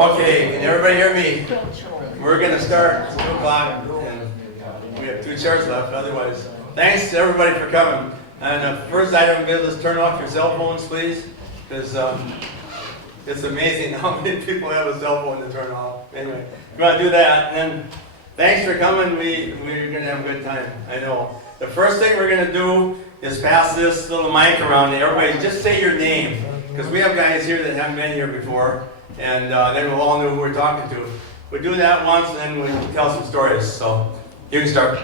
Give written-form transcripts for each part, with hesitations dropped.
Okay, can everybody hear me? We're going to start at 2 o'clock, and we have 2 chairs left. Otherwise, thanks to everybody for coming. And the first item of business, turn off your cell phones, please, because it's amazing how many people have a cell phone to turn off. Anyway, you want to do that, and then thanks for coming. We're going to have a good time, I know. The first thing we're going to do is pass this little mic around to everybody. Just say your name, because we have guys here that haven't been here before, and then we'll all know who we're talking to. We'll do that once, and then we'll tell some stories. So you can start.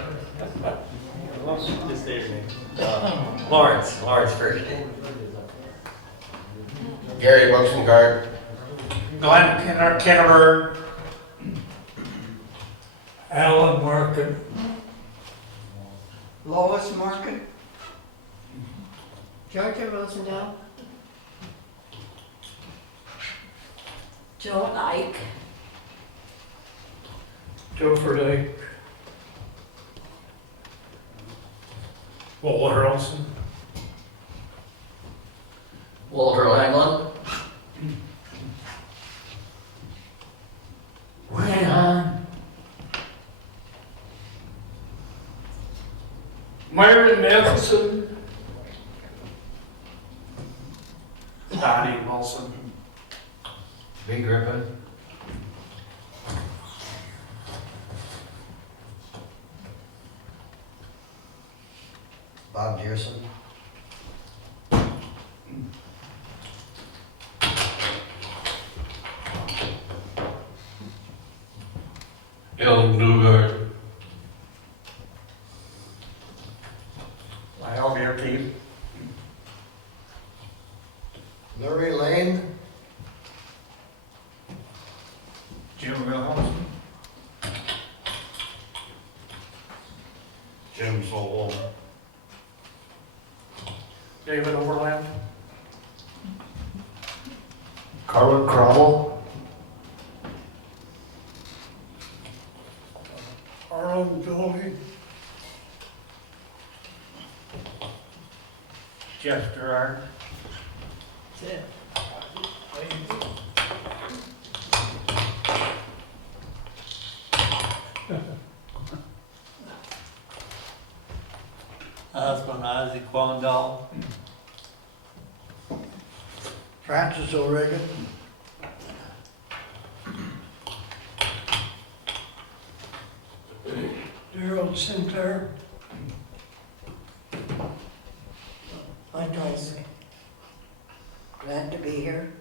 Just say your name. Lawrence first. Gary Buxengard. Glenn Kenneberg. Alan Markin. Lois Markin. Georgia Rosendale. Joan Ike. Joe Ferday. Walter Harrelson. Walter Langland. Wham. Myron Matheson. Donnie Wilson. Big Griffin. Bob Dearson. Ellen Dugard. Lyle Bearkeep. Larry Lane. Jim Wilhelmsen. Jim Solwell. David Overland. Carla Cromwell. Arlen Dolby. Jeff Gerard. That's it. Husband Ozzie Quandall. Francis O'Regan. Gerald Sinclair. Mike Tyson. Glad to be here.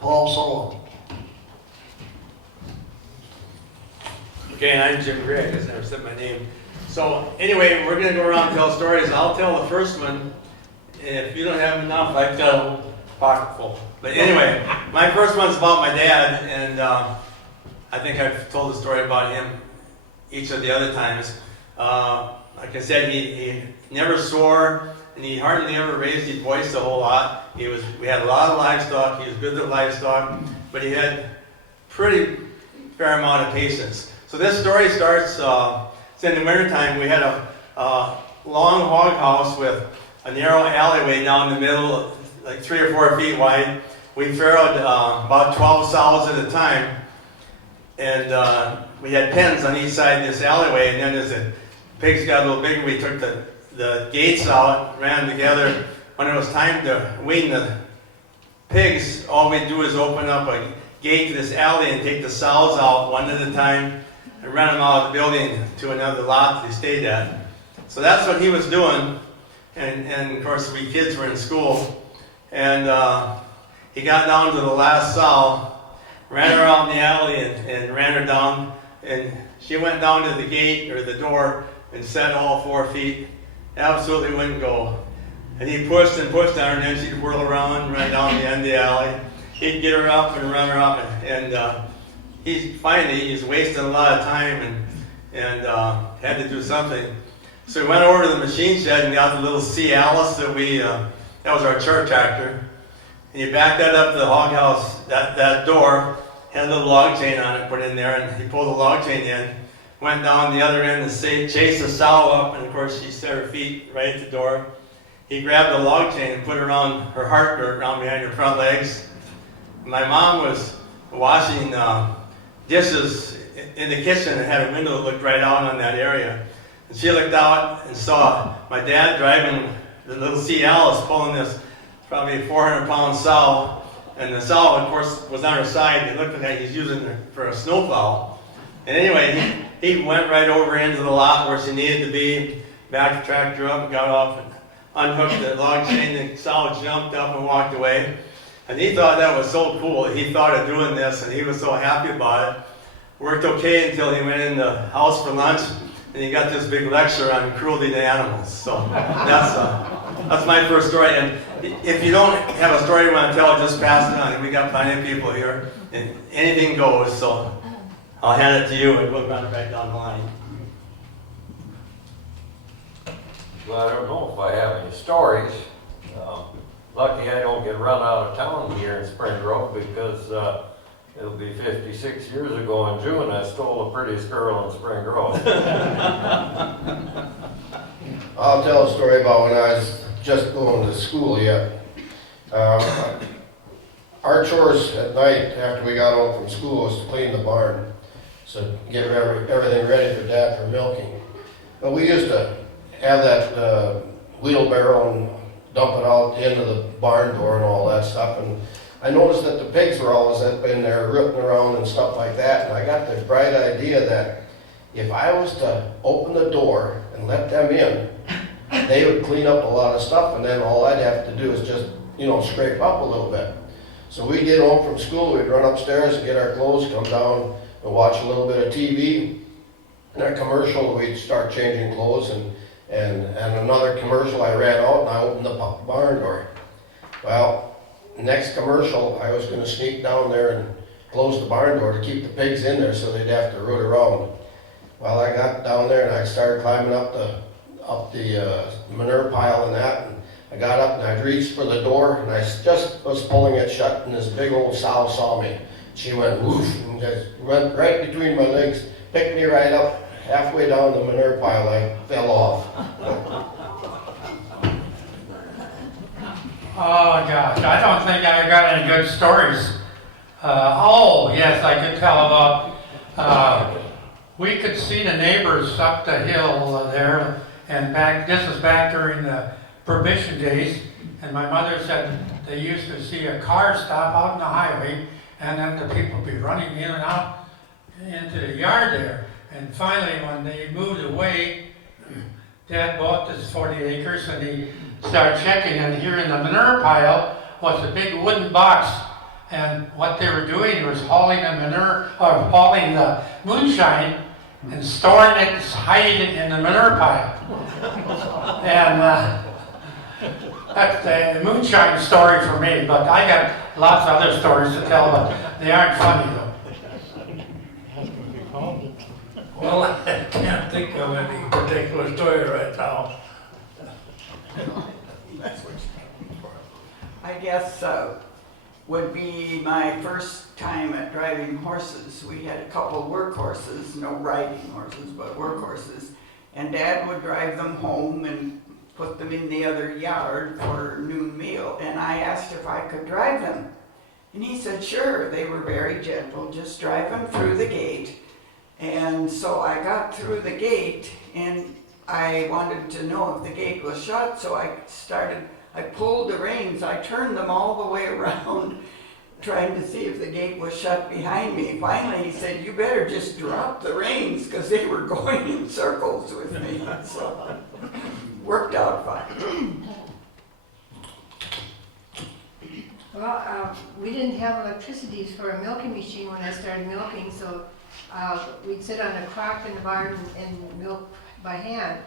Paul Solon. Okay, and I'm Jim Gray. I just never said my name. So anyway, we're going to go around and tell stories. I'll tell the first one. If you don't have enough, I've got a pocket full. But anyway, my first one's about my dad, and I think I've told the story about him each of the other times. Like I said, he never swore, and he hardly ever raised his voice a whole lot. We had a lot of livestock. He was good with livestock, but he had pretty fair amount of patience. So this story starts, it's in the wintertime. We had a long hog house with a narrow alleyway down the middle, like 3 or 4 feet wide. We farrowed about 12 sows at a time, and we had pens on each side of this alleyway, and then as the pigs got a little bigger, we took the gates out, ran them together. When it was time to wean the pigs, all we'd do is open up a gate to this alley and take the sows out one at a time and run them out of the building to another lot they stayed at. So that's what he was doing, and of course we kids were in school, and he got down to the last sow, ran her out in the alley and ran her down, and she went down to the gate or the door and set all 4 feet. Absolutely wouldn't go. And he pushed and pushed on her, and then she'd whirl around and run down the end of the alley. He'd get her up and run her up, and he's wasting a lot of time and had to do something. So we went over to the machine shed and got the little C Alice that that was our church tractor. And you back that up to the hog house, that door had a little log chain on it put in there, and he pulled the log chain in. went down the other end and chased the sow up, and of course she set her feet right at the door. He grabbed the log chain and put it around her heart girt around behind her front legs. My mom was washing dishes in the kitchen and had a window that looked right out on that area. And she looked out and saw my dad driving the little CL is pulling this probably 400-pound sow. And the sow, of course, was on her side. It looked like he's using her for a snowplow. And anyway, he went right over into the lot where she needed to be, backed the tractor up, got off, and unhooked the log chain. The sow jumped up and walked away. And he thought that was so cool. He thought of doing this, and he was so happy about it. Worked okay until he went in the house for lunch, and he got this big lecture on cruelty to animals. So that's my first story. And if you don't have a story you want to tell, just pass it on. We got plenty of people here, and anything goes. So I'll hand it to you, and we'll run it back down the line. Well, I don't know if I have any stories. Lucky I don't get run out of town here in Spring Grove because it'll be 56 years ago in June I stole the prettiest girl in Spring Grove. I'll tell a story about when I was just going to school yet. Our chores at night after we got home from school was to clean the barn. So get everything ready for Dad for milking. But we used to have that wheelbarrow and dump it out the end of the barn door and all that stuff. And I noticed that the pigs were always in there rooting around and stuff like that. And I got the bright idea that if I was to open the door and let them in, they would clean up a lot of stuff, and then all I'd have to do is just, scrape up a little bit. So we'd get home from school, we'd run upstairs and get our clothes, come down and watch a little bit of TV. And a commercial, we'd start changing clothes, and another commercial, I ran out and I opened the barn door. Well, next commercial, I was going to sneak down there and close the barn door to keep the pigs in there so they'd have to root around. Well, I got down there and I started climbing up the manure pile and that, and I got up and I reached for the door and I just was pulling it shut, and this big old sow saw me. She went whoosh and just went right between my legs, picked me right up. Halfway down the manure pile, I fell off. Oh gosh, I don't think I got any good stories. Yes, I could tell about, we could see the neighbors up the hill there, and this was back during the Prohibition days, and my mother said they used to see a car stop out on the highway, and then the people be running in and out into the yard there. And finally, when they moved away, Dad bought this 40 acres, and he started checking, and here in the manure pile was a big wooden box. And what they were doing was hauling the moonshine and storing it, hiding it in the manure pile. And that's the moonshine story for me, but I got lots of other stories to tell, but they aren't funny though. Well, I can't think of any particular story right now. I guess would be my first time at driving horses. We had a couple work horses, no riding horses, but work horses. And Dad would drive them home and put them in the other yard for noon meal. And I asked if I could drive them. And he said, sure. They were very gentle, just drive them through the gate. And so I got through the gate, and I wanted to know if the gate was shut, so I pulled the reins, I turned them all the way around, trying to see if the gate was shut behind me. Finally, he said, you better just drop the reins, because they were going in circles with me. So, worked out fine. Well, we didn't have electricity for a milking machine when I started milking, so we'd sit on a crock in the barn and milk by hand.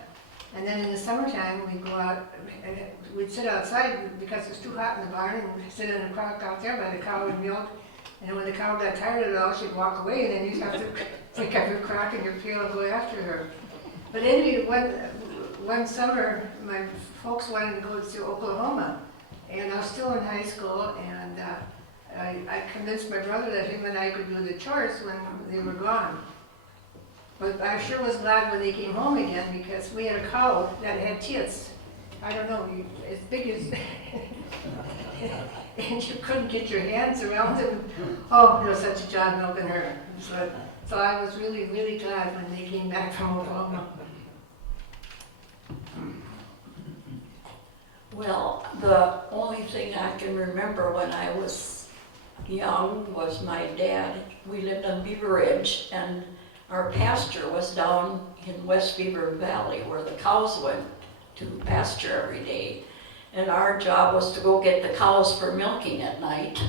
And then in the summertime, we'd go out, and we'd sit outside because it was too hot in the barn, and sit in a crock out there by the cow and milk. And when the cow got tired of it all, she'd walk away, and then you'd have to pick up your crock and your pail and go after her. But anyway, one summer, my folks wanted to go to Oklahoma, and I was still in high school, and I convinced my brother that him and I could do the chores when they were gone. But I sure was glad when they came home again because we had a cow that had tits. I don't know, as big as, and you couldn't get your hands around them. Oh, it was such a job milking her. So I was really, really glad when they came back from Oklahoma. Well, the only thing I can remember when I was young was my dad. We lived on Beaver Ridge, and our pasture was down in West Beaver Valley where the cows went to pasture every day. And our job was to go get the cows for milking at night.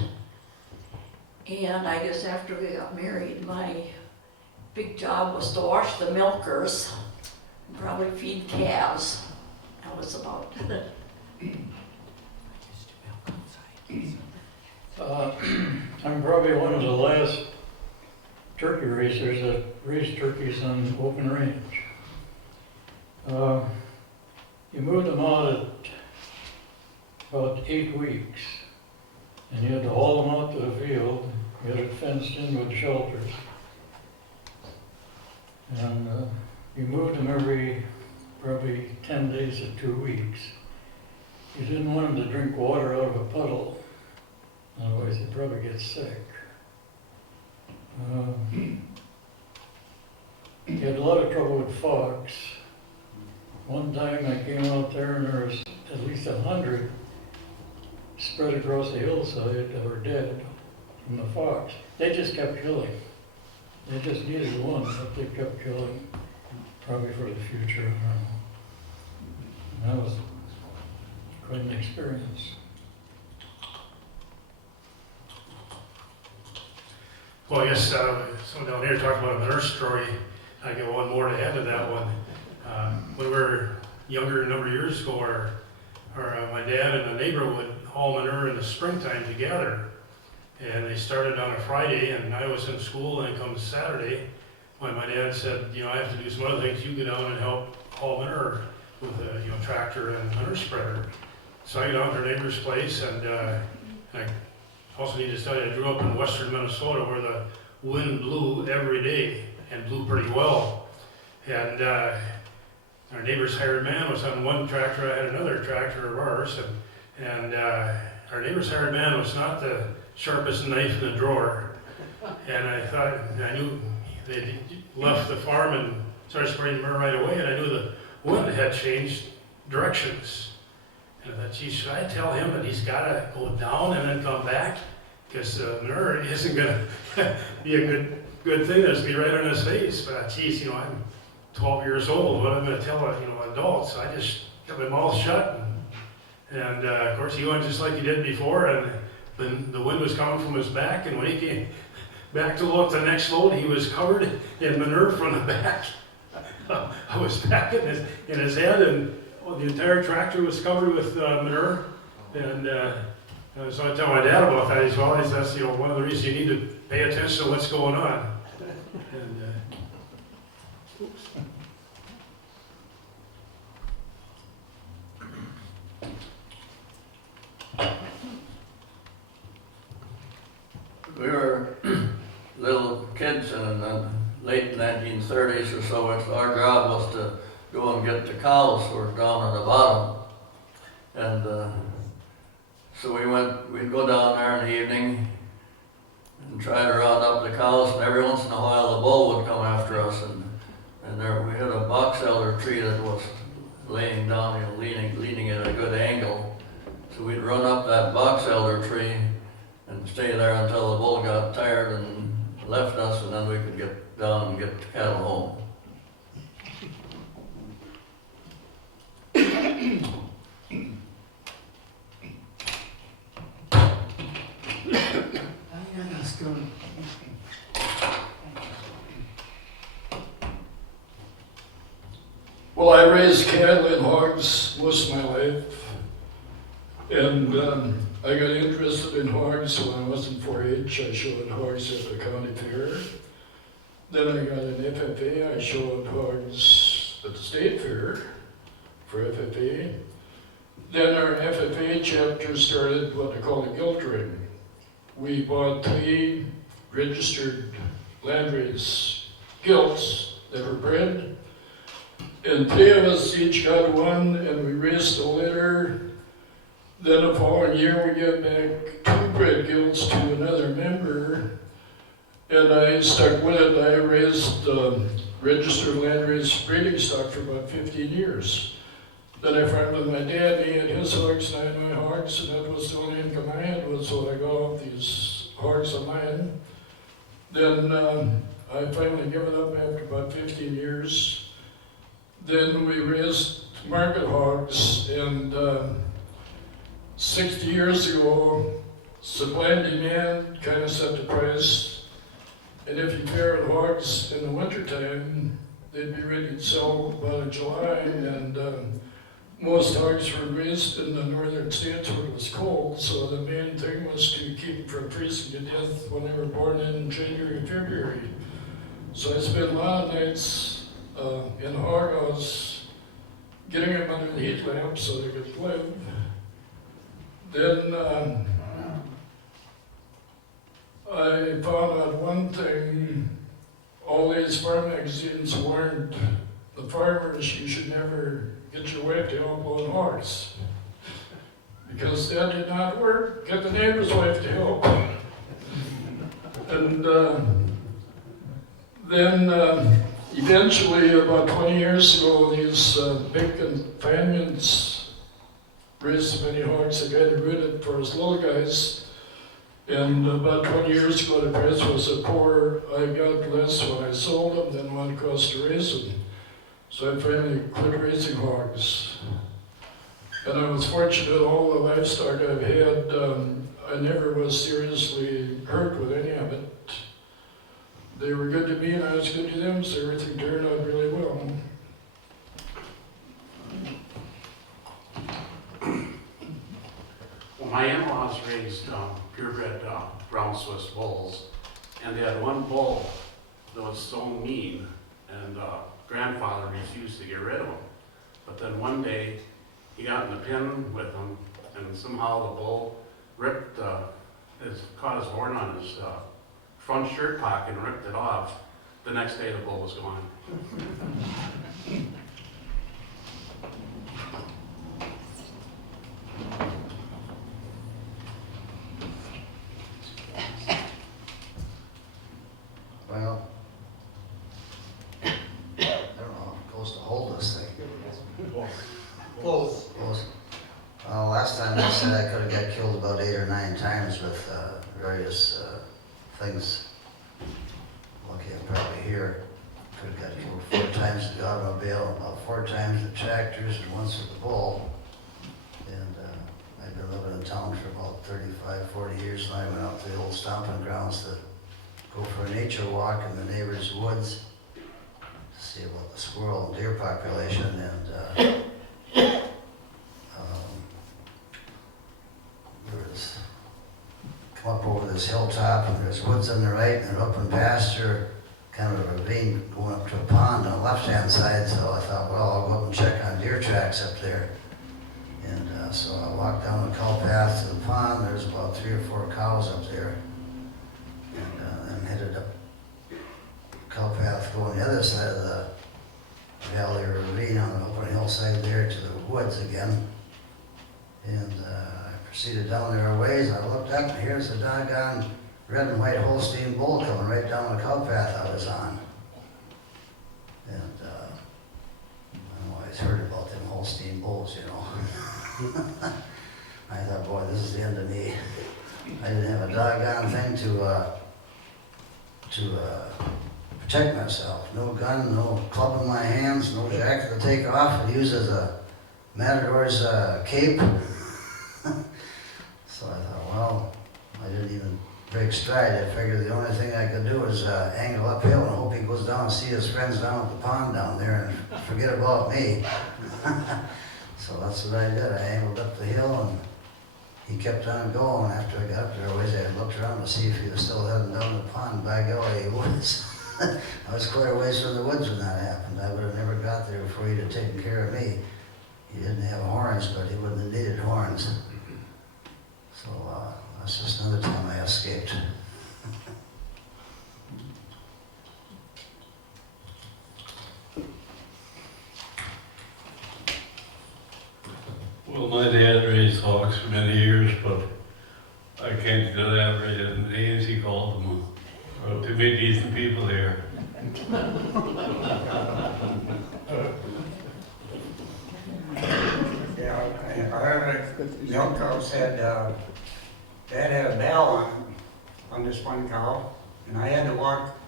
And I guess after we got married, my big job was to wash the milkers and probably feed calves. That was about I'm probably one of the last turkey raisers that raised turkeys on open range. You moved them out at about 8 weeks, and you had to haul them out to the field. You had it fenced in with shelters. And you moved them every probably 10 days to 2 weeks. You didn't want them to drink water out of a puddle, otherwise they'd probably get sick. You had a lot of trouble with fox. One time I came out there and there was at least 100 spread across the hillside that were dead from the fox. They just kept killing. They just needed one, but they kept killing, probably for the future, I don't know. And that was quite an experience. Well, yes, someone down here talked about a nurse story. I got one more to add to that one. When we were younger, a number of years ago, my dad and a neighbor would haul manure in the springtime together. And they started on a Friday, and I was in school, and come Saturday, when my dad said, I have to do some other things, you go down and help haul manure with a tractor and manure spreader. So I got down to our neighbor's place, and I also need to tell you, I grew up in western Minnesota where the wind blew every day, and blew pretty well. And our neighbor's hired man was on one tractor, I had another tractor of ours, and our neighbor's hired man was not the sharpest knife in the drawer. And I knew they left the farm and started spraying manure right away, and I knew the wind had changed directions. And I thought, geez, should I tell him that he's got to go down and then come back? Because manure isn't going to be a good thing. That's be right on his face. But geez, I'm 12 years old. What am I going to tell adults? I just kept my mouth shut. And of course, he went just like he did before. And then the wind was coming from his back. And when he came back to look the next load, he was covered in manure from the back. I was back in his head, and the entire tractor was covered with manure. And so I tell my dad about that. He said, well, that's one of the reasons you need to pay attention to what's going on. And, oops. We were little kids in the late 1930s or so. Our job was to go and get the cows who were down on the bottom. And so we'd go down there in the evening and try to round up the cows, and every once in a while the bull would come after us, and there we had a box elder tree that was laying down, leaning at a good angle. So we'd run up that box elder tree and stay there until the bull got tired and left us, and then we could get down and get the cattle home. Well, I raised cattle and hogs most of my life, and I got interested in hogs when I was in 4-H. I showed hogs at the county fair. Then I got an FFA. I showed hogs at the state fair for FFA. Then our FFA chapter started what they call a gilt ring. We bought 3 registered landrace gilts that were bred. And 3 of us each got one, and we raced a litter. Then the following year, we got back 2 bred gilts to another member, and I stuck with it. I raised registered land-raised breeding stock for about 15 years. Then I farmed with my dad, and he had his hogs, and I had my hogs, and that was the only income I had, was so I got off these hogs of mine. Then I finally gave it up after about 15 years. Then we raised market hogs, and 60 years ago, supply and demand kind of set the price. And if you pair the hogs in the wintertime, they'd be ready to sell about in July, and most hogs were raised in the northern states where it was cold, so the main thing was to keep them from freezing to death when they were born in January and February. So I spent a lot of nights in the hog house getting them under the heat lamp so they could live. Then I found out one thing: all these farm magazines warned the farmers you should never get your wife to help on hogs, because that did not work. Get the neighbor's wife to help. And then eventually, about 20 years ago, these big confinements raised so many hogs that got rid for his little guys. And about 20 years ago, the price was so poor, I got less when I sold them than what it cost to raise them. So I finally quit raising hogs. And I was fortunate, all the livestock I've had, I never was seriously hurt with any of it. They were good to me and I was good to them, so everything turned out really well. Well, my in-laws raised purebred brown Swiss bulls, and they had one bull that was so mean, and grandfather refused to get rid of him. But then one day, he got in a pen with him, and somehow the bull ripped, caught his horn on his front shirt pocket and ripped it off. The next day, the bull was gone. Well, I don't know, I'm supposed to hold this thing. Close. Close. Last time I said I could have got killed about 8 or 9 times with various things. Lucky I'm probably here. Could have got killed 4 times with the automobile, about 4 times with tractors, and once with the bull. And I've been living in town for about 35, 40 years, and I went out to the old stomping grounds to go for a nature walk in the neighbor's woods to see about the squirrel and deer population, and come up over this hilltop, and there's woods on the right and an open pasture, kind of a ravine going up to a pond on the left-hand side. So I thought, well, I'll go up and check on deer tracks up there. And so I walked down the cow path to the pond. There's about 3 or 4 cows up there, and then headed up cow path going the other side of the valley or ravine on the open hillside there to the woods again. And I proceeded down there a ways, and I looked up, and here's a doggone red and white Holstein bull coming right down the cow path I was on. And I always heard about them Holstein bulls, you know. I thought, boy, this is the end of me. I didn't have a doggone thing to protect myself. No gun, no club in my hands, no jacket to take off and use as a matador's cape. So I thought, well, I didn't even break stride. I figured the only thing I could do is angle uphill and hope he goes down and see his friends down at the pond down there and forget about me. So that's what I did. I angled up the hill, and he kept on going. After I got up there a ways, I looked around to see if he was still heading down the pond. By golly, he was. I was quite a ways from the woods when that happened. I would have never got there before he'd have taken care of me. He didn't have horns, but he wouldn't have needed horns. So that's just another time I escaped. Well, my dad raised hogs for many years, but I can't do that right in the names he called them. Too many decent people here. Yeah, I heard a milk cow said, Dad had a bell on this one cow, and I had to walk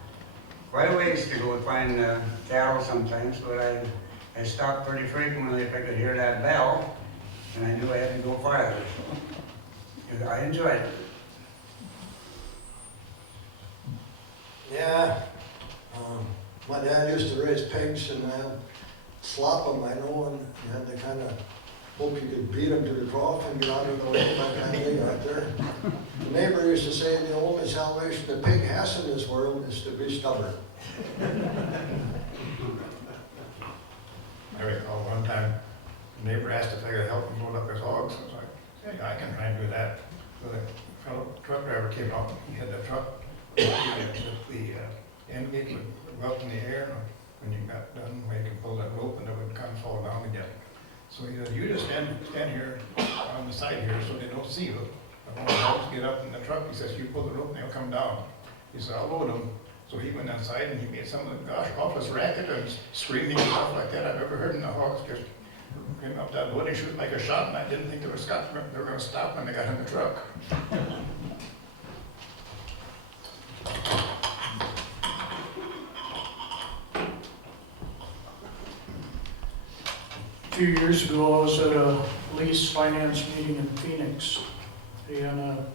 quite a ways to go find cattle sometimes, but I stopped pretty frequently if I could hear that bell, and I knew I had to go farther. So I enjoyed it. Yeah, my dad used to raise pigs and slop them, I know, and you had to kind of hope you could beat them to the trough and get out of the way by the time they got there. The neighbor used to say the only salvation the pig has in this world is to be stubborn. I recall one time, the neighbor asked if I could help him load up his hogs. I was like, hey, I can try and do that. So the fellow truck driver came up, he had the truck, the end gate would go up in the air, and when you got done, we could pull that rope and it would kind of fall down again. So he said, you just stand here on the side here so they don't see you. But when the hogs get up in the truck, he says, you pull the rope and they'll come down. He said, I'll load them. So he went outside and he made some of the office racket and screaming and stuff like that I've ever heard. And the hogs just came up that loading chute like a shot, and I didn't think they were going to stop when they got in the truck. A few years ago, I was at a lease finance meeting in Phoenix, and a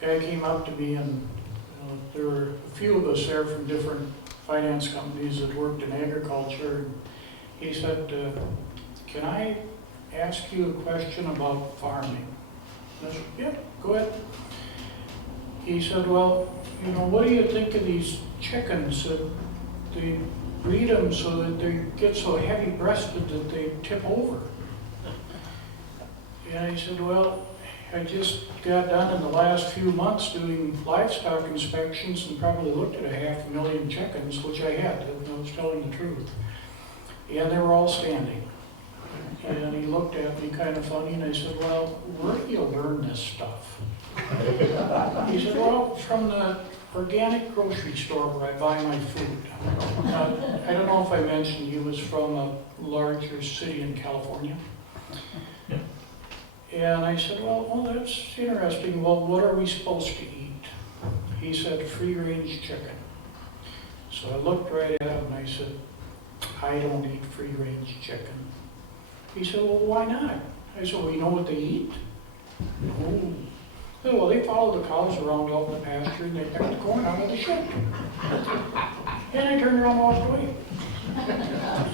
guy came up to me, and there were a few of us there from different finance companies that worked in agriculture. He said, can I ask you a question about farming? And I said, yeah, go ahead. He said, well, what do you think of these chickens that they breed them so that they get so heavy-breasted that they tip over? And he said, well, I just got done in the last few months doing livestock inspections and probably looked at 500,000 chickens, which I had, I was telling the truth. And they were all standing. And he looked at me kind of funny, and I said, well, where do you learn this stuff? He said, well, from the organic grocery store where I buy my food. I don't know if I mentioned he was from a larger city in California. And I said, well, that's interesting. Well, what are we supposed to eat? He said, free-range chicken. So I looked right at him and I said, I don't eat free-range chicken. He said, well, why not? I said, well, you know what they eat? No. He said, well, they follow the cows around out in the pasture and they pick the corn out of the shed. And I turned around and walked away.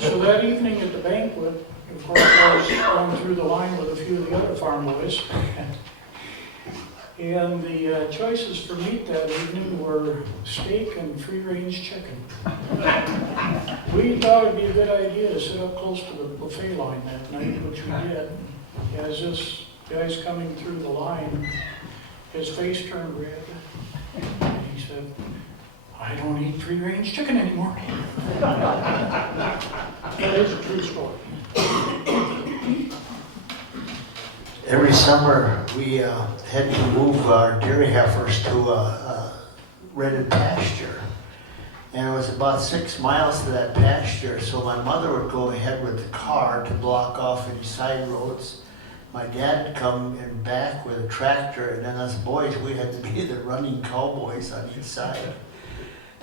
So that evening at the banquet, of course, I was going through the line with a few of the other farm boys. And the choices for meat that evening were steak and free-range chicken. We thought it'd be a good idea to sit up close to the buffet line that night, which we did. As this guy's coming through the line, his face turned red. And he said, I don't eat free-range chicken anymore. That is a true story. Every summer, we had to move our dairy heifers to a rented pasture. And it was about 6 miles to that pasture, so my mother would go ahead with the car to block off any side roads. My dad would come in back with a tractor, and then us boys, we had to be the running cowboys on each side.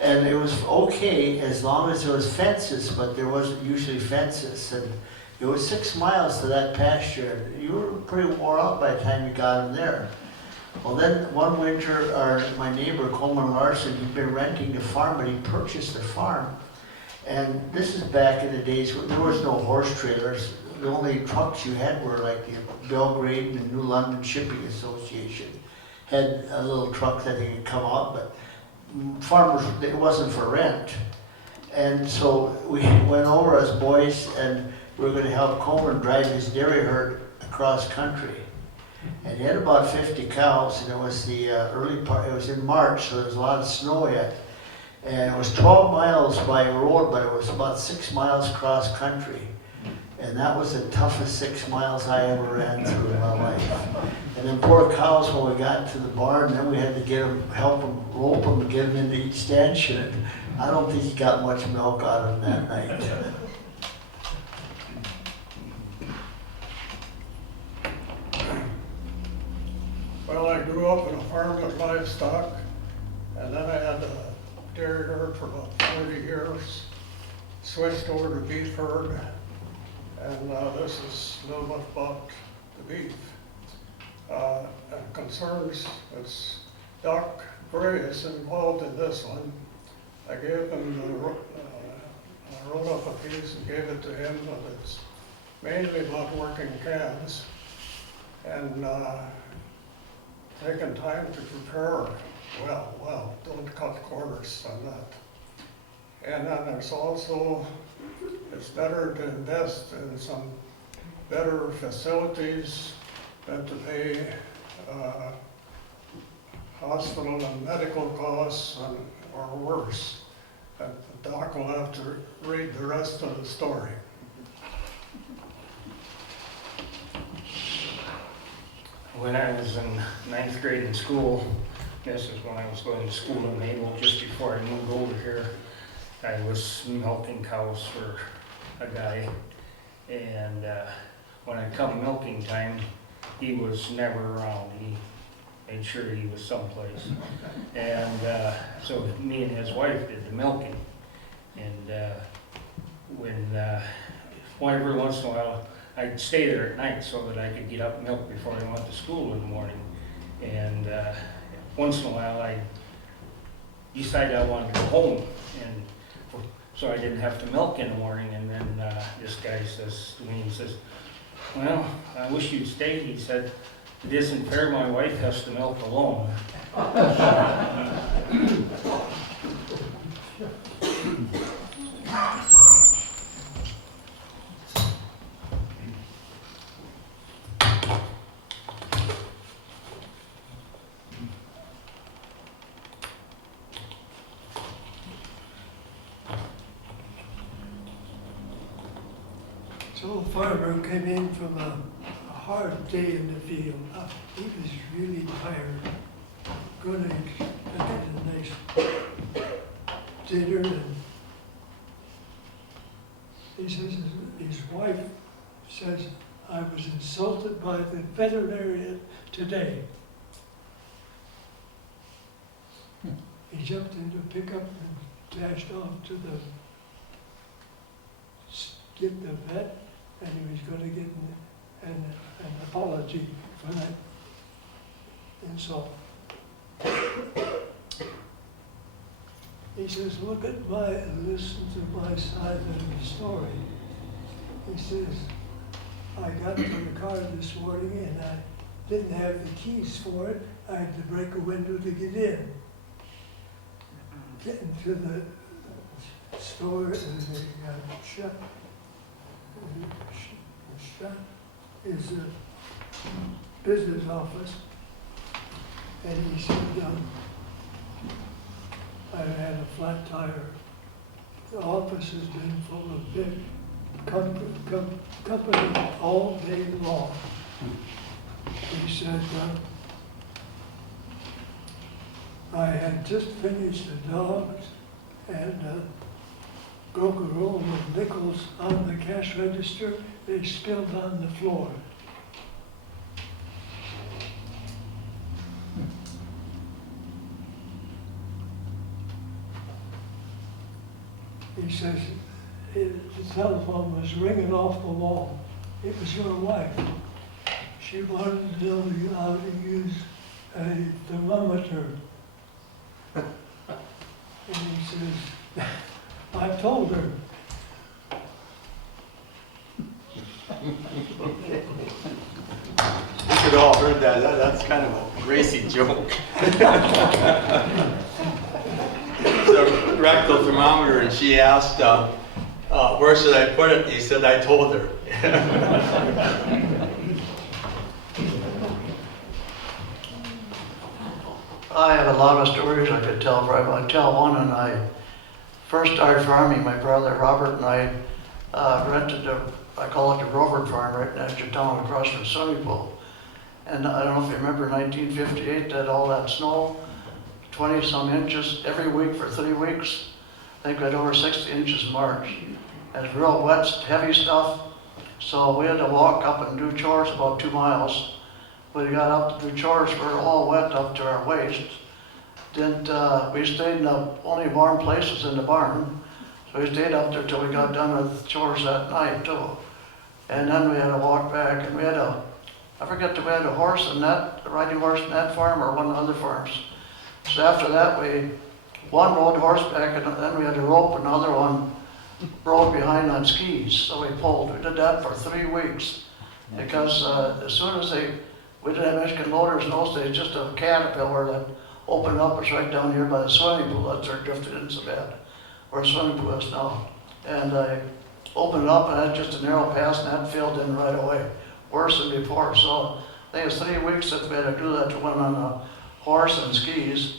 And it was okay as long as there was fences, but there wasn't usually fences. And it was 6 miles to that pasture. You were pretty wore out by the time you got in there. Well, then one winter, my neighbor Coleman Larson, he'd been renting the farm, but he purchased the farm. And this is back in the days when there was no horse trailers. The only trucks you had were like the Belgrade and the New London Shipping Association had a little truck that they could come out, but farmers, it wasn't for rent. And so we went over as boys, and we were going to help Coleman drive his dairy herd across country. And he had about 50 cows, and it was the early part, it was in March, so there was a lot of snow yet. And it was 12 miles by road, but it was about 6 miles cross country. And that was the toughest 6 miles I ever ran through in my life. And then poor cows, when we got to the barn, then we had to get them, help them, rope them, and get them into each stanchion. And I don't think he got much milk out of them that night. Well, I grew up in a farm with livestock, and then I had a dairy herd for about 30 years. Switched over to beef herd, and this is a little bit about the beef. And concerns, it's Doc Gray is involved in this one. I gave him I wrote up a piece and gave it to him, but it's mainly about working calves and taking time to prepare well, don't cut corners on that. And then there's also, it's better to invest in some better facilities than to pay hospital and medical costs or worse. And the doc will have to read the rest of the story. When I was in 9th grade in school, this is when I was going to school in Mabel, just before I moved over here, I was milking cows for a guy, and when it come milking time, he was never around. He made sure he was someplace. And so me and his wife did the milking. And every once in a while, I'd stay there at night so that I could get up and milk before I went to school in the morning. And once in a while, I decided I wanted to go home, and so I didn't have to milk in the morning. And then this guy says to me, he says, "Well, I wish you'd stayed." He said, "It isn't fair, my wife has to milk alone." So a farmer came in from a hard day in the field. He was really tired. Gonna get a nice dinner, and he says his wife says, "I was insulted by the veterinarian today." He jumped into a pickup and dashed off to get the vet, and he was going to get an apology for that insult. He says, listen to my side of the story. He says, "I got to the car this morning and I didn't have the keys for it. I had to break a window to get in. Getting to the store, and the shop is a business office, and he said, I had a flat tire. The office has been full of big company all day long." He said, "I had just finished the dogs and broke a roll of nickels on the cash register. They spilled on the floor." He says, the telephone was ringing off the wall. It was your wife. She wanted to know how to use a thermometer. And he says, "I told her." You could all heard that. That's kind of a racy joke. The rectal thermometer, and she asked, "Where should I put it?" He said, "I told her." I have a lot of stories I could tell, but I'll tell one. When I first started farming, my brother Robert and I rented a I call it the Rover Farm, right next to town across from the swimming pool. And I don't know if you remember 1958, that all that snow, 20 some inches every week for 3 weeks. I think we had over 60 inches in March. And it's real wet, heavy stuff. So we had to walk up and do chores about 2 miles. When we got up to do chores, we were all wet up to our waist. We stayed in the only warm places in the barn. So we stayed up there till we got done with chores that night too. And then we had to walk back, and we had I forget if we had a horse and that, a riding horse in that farm or one of the other farms. So after that, one rode horseback, and then we had a rope, and another one rode behind on skis. So we pulled. We did that for 3 weeks because as soon as we didn't have Michigan loaders in those days, just a caterpillar that opened up. It's right down here by the swimming pool. That's where it drifted in so bad, where the swimming pool is now. And I opened it up, and I had just a narrow pass, and that filled in right away, worse than before. So I think it's 3 weeks that we had to do that to went on a horse and skis.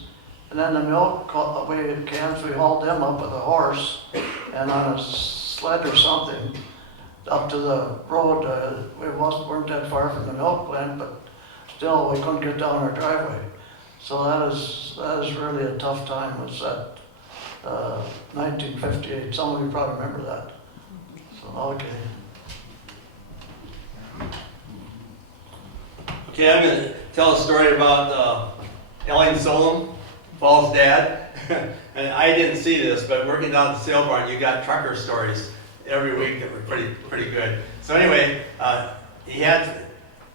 And then the milk cans, we hauled them up with a horse and on a sled or something up to the road. We weren't that far from the milk plant, but still we couldn't get down our driveway. So that is really a tough time. Was that 1958? Some of you probably remember that. So okay. Okay, I'm gonna tell a story about Ellen Solom, Paul's dad. And I didn't see this, but working down at the sale barn, you got trucker stories every week that were pretty good. So anyway, he had,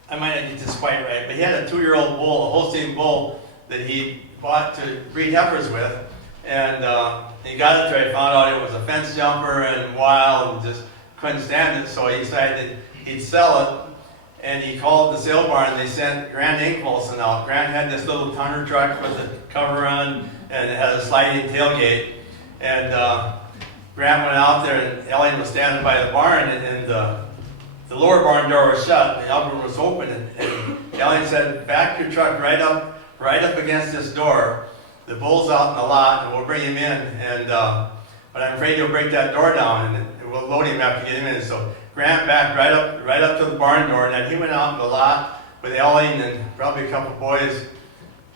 I might not get this quite right, but he had a 2-year-old bull, a Holstein bull, that he bought to breed heifers with. And he got it there, he found out it was a fence jumper and wild and just couldn't stand it, so he decided he'd sell it. And he called the sale barn, and they sent Grant Inkbolson out. Grant had this little tonner truck with a cover on, and it had a sliding tailgate. And Grant went out there, and Ellen was standing by the barn, and the lower barn door was shut, and the upper was open. And Ellen said, "Back your truck right up against this door. The bull's out in the lot, and we'll bring him in. And but I'm afraid you'll break that door down, and we'll load him after you get him in." So Grant backed right up to the barn door, and then he went out in the lot with Ellen and probably a couple boys.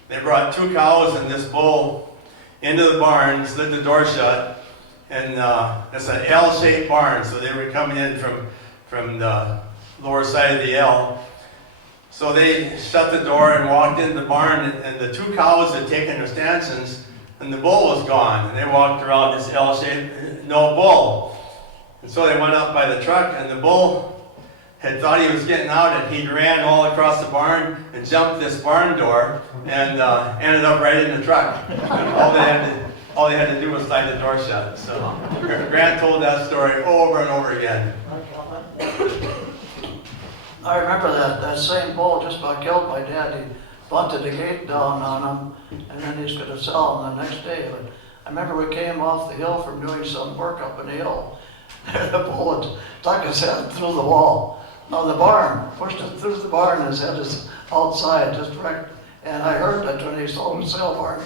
They brought 2 cows and this bull into the barn, slid the door shut, and it's an L-shaped barn, so they were coming in from the lower side of the L. So they shut the door and walked into the barn, and the 2 cows had taken their stanchions, and the bull was gone, and they walked around this L-shaped, no bull. And so they went up by the truck, and the bull had thought he was getting out, and he ran all across the barn and jumped this barn door and ended up right in the truck. all they had to do was slide the door shut. So Grant told that story over and over again. I remember that same bull just about killed my dad. He bunted the gate down on him, and then he's going to sell him the next day. But I remember we came off the hill from doing some work up in the hill. The bull had stuck his head through the wall. No, the barn, pushed it through the barn, and his head is outside, just wrecked. And I heard that when he sold the sale barn,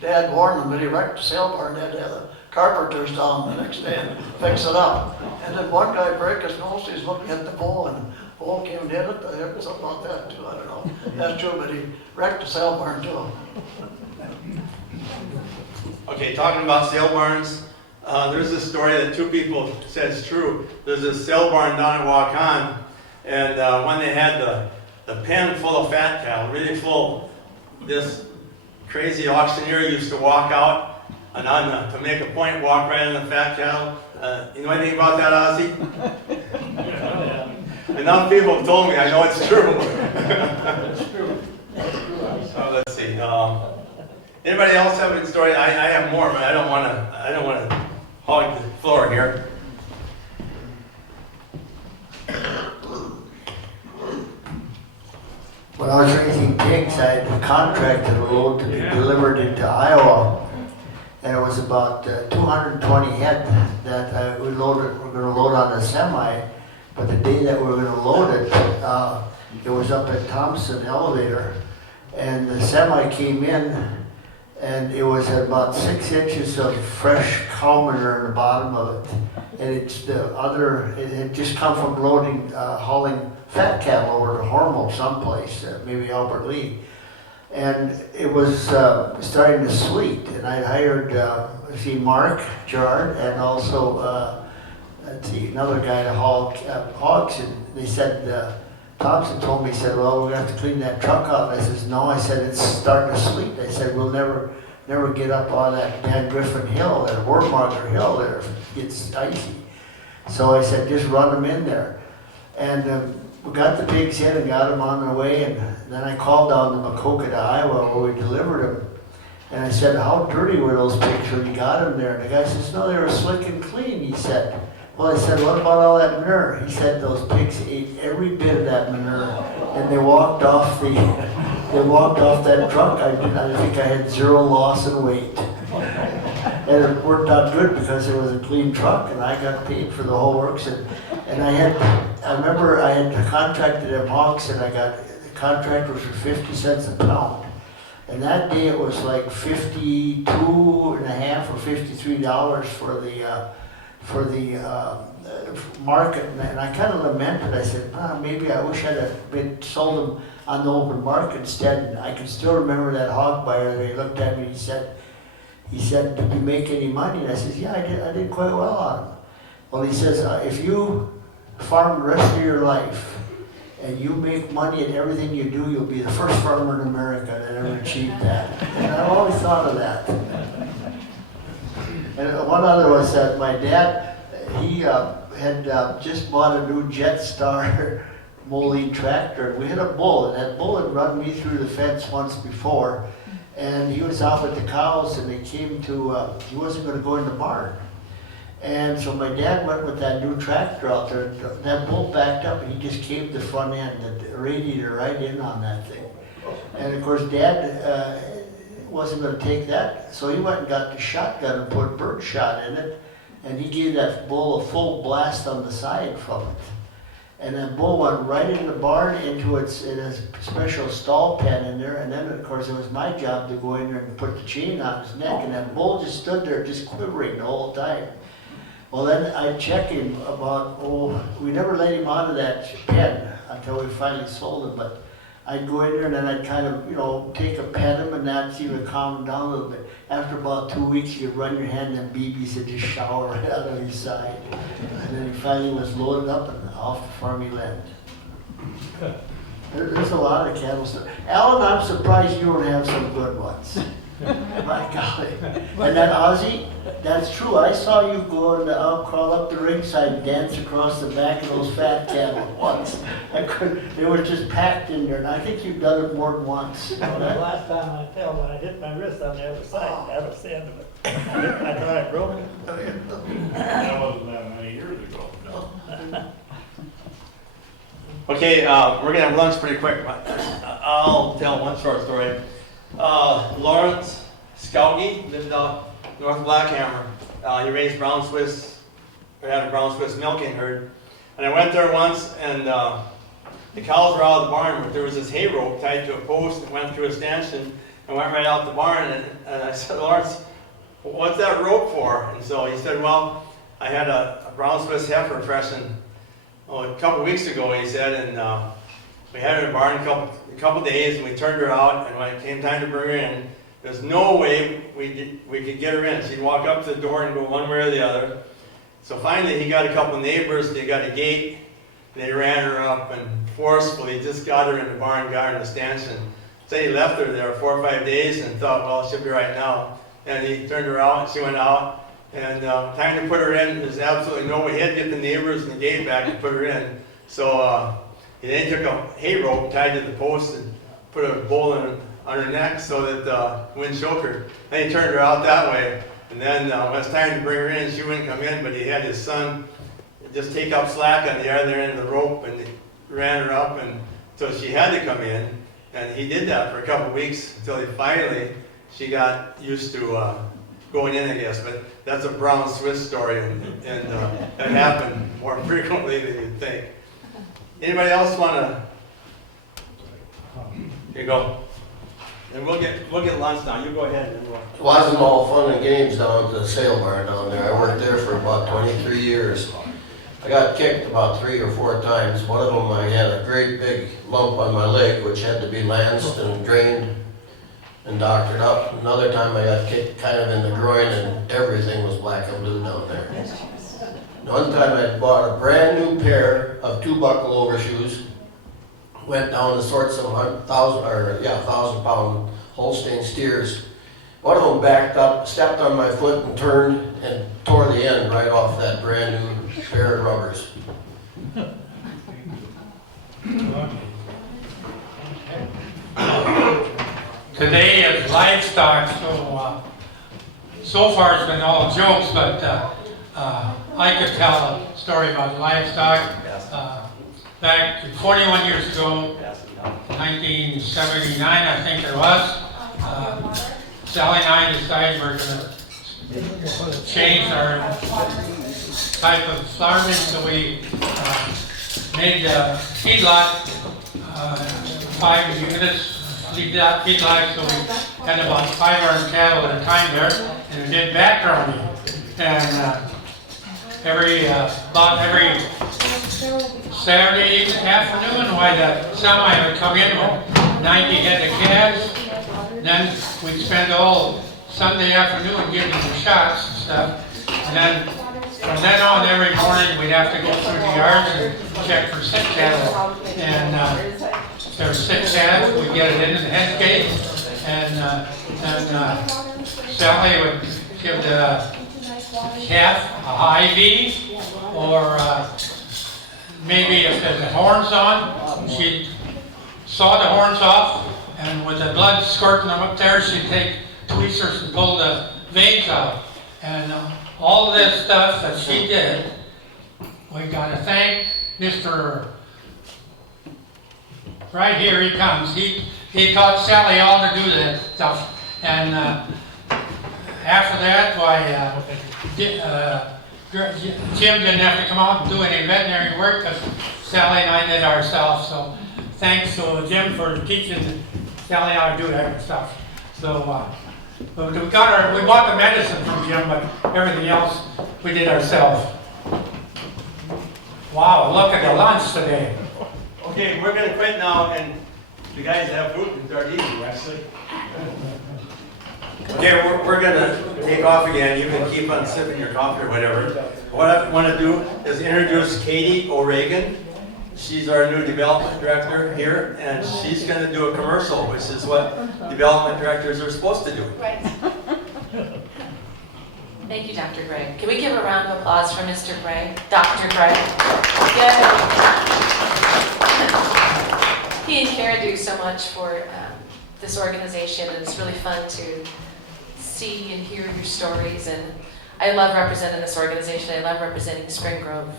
Dad warned him that he wrecked the sale barn. They had to have the carpenters down the next day and fix it up. And then one guy broke his nose, he's looking at the bull, and the bull came and hit it. I heard something about that too, I don't know. That's true, but he wrecked the sale barn too. Okay, talking about sale barns, there's this story that 2 people said is true. There's this sale barn down at Waukon, and when they had the pen full of fat cattle, really full, this crazy auctioneer used to walk out and to make a point, walk right on the fat cattle. You know anything about that, Ozzy? Enough people have told me, I know it's true. It's true. So let's see. Anybody else have a story? I have more, but I don't want to hog the floor here. When I was raising pigs, I had contracted a load to be delivered into Iowa, and it was about 220 head that we're going to load on a semi. But the day that we were going to load it, it was up at Thompson Elevator, and the semi came in, and it was about 6 inches of fresh cow manure in the bottom of it. And it had just come from hauling fat cattle over to Hormel someplace, maybe Albert Lee. And it was starting to sleet, and I hired, Mark Gerard, and also, another guy to haul hogs, and they said, Thompson told me, he said, well, we're gonna have to clean that truck out. And I says, no, I said, it's starting to sleet. I said, we'll never get up on that Dan Griffin Hill, that Warmarker Hill there, if it gets icy. So I said, just run them in there. And we got the pigs in and got them on their way, and then I called down to Makokata, Iowa, where we delivered them. And I said, how dirty were those pigs when you got them there? And the guy says, no, they were slick and clean, he said. Well, I said, what about all that manure? He said those pigs ate every bit of that manure, and they walked off that truck. I think I had 0 loss in weight. And it worked out good because it was a clean truck, and I got paid for the whole works. And I remember I had contracted them hogs, and the contract was for 50 cents a pound. And that day it was like $52.50 or $53 for the market, and I kind of lamented. I said, maybe I wish I'd have sold them on the open market instead. And I can still remember that hog buyer there. He looked at me and he said, did you make any money? And I said, yeah, I did quite well on them. Well, he says, if you farm the rest of your life and you make money at everything you do, you'll be the first farmer in America that ever achieved that. And I've always thought of that. And one other was that my dad, he had just bought a new Jetstar Moline tractor. We had a bull, and that bull had run me through the fence once before. And he was out with the cows, and they came to, he wasn't going to go in the barn. And so my dad went with that new tractor out there. That bull backed up, and he just caved the front end, the radiator right in on that thing. And of course, Dad wasn't going to take that, so he went and got the shotgun and put bird shot in it, and he gave that bull a full blast on the side from it. And that bull went right in the barn into in a special stall pen in there, and then of course it was my job to go in there and put the chain on his neck, and that bull just stood there just quivering the whole time. Well, then I'd check him about, we never let him out of that pen until we finally sold him, but I'd go in there and then I'd kind of, take a pet him and that, see if it calmed him down a little bit. After about 2 weeks, you'd run your hand and BBs would just shower right out of his side. And then he finally was loaded up and off the farm he went. There's a lot of cattle stuff. Alan, I'm surprised you don't have some good ones. My golly. And that Ozzy, that's true. I saw you go and crawl up the ringside and dance across the back of those fat cattle once. They were just packed in there, and I think you've done it more than once. The last time I fell, when I hit my wrist on the other side, that was the end of it. I thought I broke it. That wasn't that many years ago. Okay, we're gonna have lunch pretty quick. I'll tell one short story. Lawrence Skauge lived out north of Blackhammer. He raised brown Swiss, or had a brown Swiss milking herd. And I went there once, and the cows were out of the barn, but there was this hay rope tied to a post and went through a stanchion and went right out the barn. And I said, Lawrence, what's that rope for? And so he said, well, I had a brown Swiss heifer freshen a couple weeks ago, he said, and we had her in the barn a couple days, and we turned her out, and when it came time to bring her in, there's no way we could get her in. She'd walk up to the door and go one way or the other. So finally, he got a couple of neighbors, they got a gate, and they ran her up and forcefully just got her in the barn, got her in the stanchion. So he left her there 4 or 5 days and thought, well, she'll be right now. And he turned her out, and she went out. And time to put her in, there's absolutely no way. He had to get the neighbors and the gate back and put her in. So he then took a hay rope tied to the post and put a bowl on her neck so that the wind choke her. Then he turned her out that way. And then when it was time to bring her in, she wouldn't come in, but he had his son just take up slack on the other end of the rope, and he ran her up, and so she had to come in. And he did that for a couple of weeks until she got used to going in, I guess. But that's a brown Swiss story, and that happened more frequently than you'd think. Anybody else want to? Here you go. And we'll get lunch now. You go ahead and then we'll. It wasn't all fun and games down at the sale barn down there. I worked there for about 23 years. I got kicked about 3 or 4 times. One of them, I had a great big lump on my leg, which had to be lanced and drained and doctored up. Another time I got kicked kind of in the groin and everything was black and blue down there. One time I bought a brand new pair of 2 buckle overshoes, went down to sort some 1,000-pound Holstein steers. One of them backed up, stepped on my foot and turned and tore the end right off that brand new pair of rubbers. Today is livestock, so far it's been all jokes, but I could tell a story about livestock. Back 41 years ago, 1979 I think it was, Sally and I decided we're going to change our type of farming, so we made the feedlot 5 units. Feedlot, so we had about 500 cattle at a time there, and we did backgrounding. And about every Saturday afternoon, why the semi would come in with 90 head of calves. Then we'd spend all Sunday afternoon giving them shots and stuff. And then from then on, every morning we'd have to go through the yards and check for sick cattle. And if there were sick calves, we'd get it into the head gate. And then Sally would give the calf a IV, or maybe if there's the horns on, she'd saw the horns off, and with the blood squirting them up there, she'd take tweezers and pull the veins out. And all of this stuff that she did, we got to thank Mr. Right here he comes. He taught Sally all to do that stuff. And after that, Jim didn't have to come out and do any veterinary work because Sally and I did ourselves. So thanks to Jim for teaching Sally how to do that stuff. So we bought the medicine from Jim, but everything else we did ourselves. Wow, look at the lunch today. Okay, we're going to quit now, and the guys have fruit and start eating, Wesley. Okay, we're going to take off again. You can keep on sipping your coffee or whatever. What I want to do is introduce Katie O'Regan. She's our new development director here, and she's going to do a commercial, which is what development directors are supposed to do. Right. Thank you, Dr. Gray. Can we give a round of applause for Mr. Gray? Dr. Gray. He and Karen do so much for this organization, and it's really fun to see and hear your stories. And I love representing this organization. I love representing Spring Grove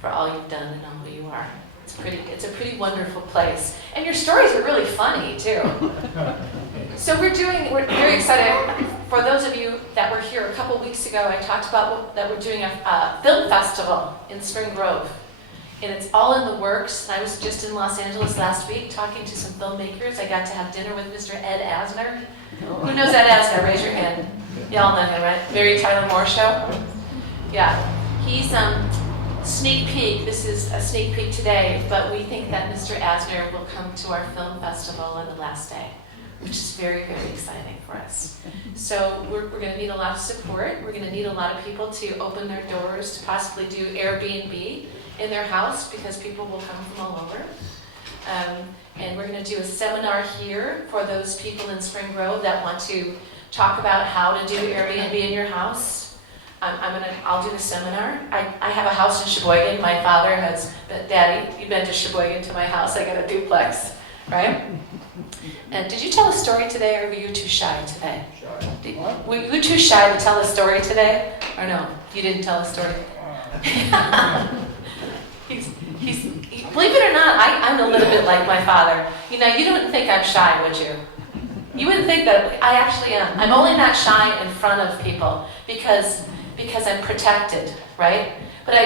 for all you've done and all who you are. It's a pretty wonderful place. And your stories are really funny, too. So we're very excited. For those of you that were here a couple weeks ago, I talked about that we're doing a film festival in Spring Grove. And it's all in the works. I was just in Los Angeles last week talking to some filmmakers. I got to have dinner with Mr. Ed Asner. Who knows Ed Asner? Raise your hand. Y'all know him, right? Mary Tyler Moore Show? Yeah. He's sneak peek. This is a sneak peek today, but we think that Mr. Asner will come to our film festival on the last day, which is very, very exciting for us. So we're going to need a lot of support. We're going to need a lot of people to open their doors to possibly do Airbnb in their house, because people will come from all over. And we're going to do a seminar here for those people in Spring Grove that want to talk about how to do Airbnb in your house. I'll do the seminar. I have a house in Sheboygan. My father has, Daddy, you've been to Sheboygan to my house. I got a duplex, right? And did you tell a story today, or were you too shy today? Were you too shy to tell a story today? Or no, you didn't tell a story? Believe it or not, I'm a little bit like my father. You know, you don't think I'm shy, would you? You wouldn't think that. I actually am. I'm only not shy in front of people because I'm protected, right? But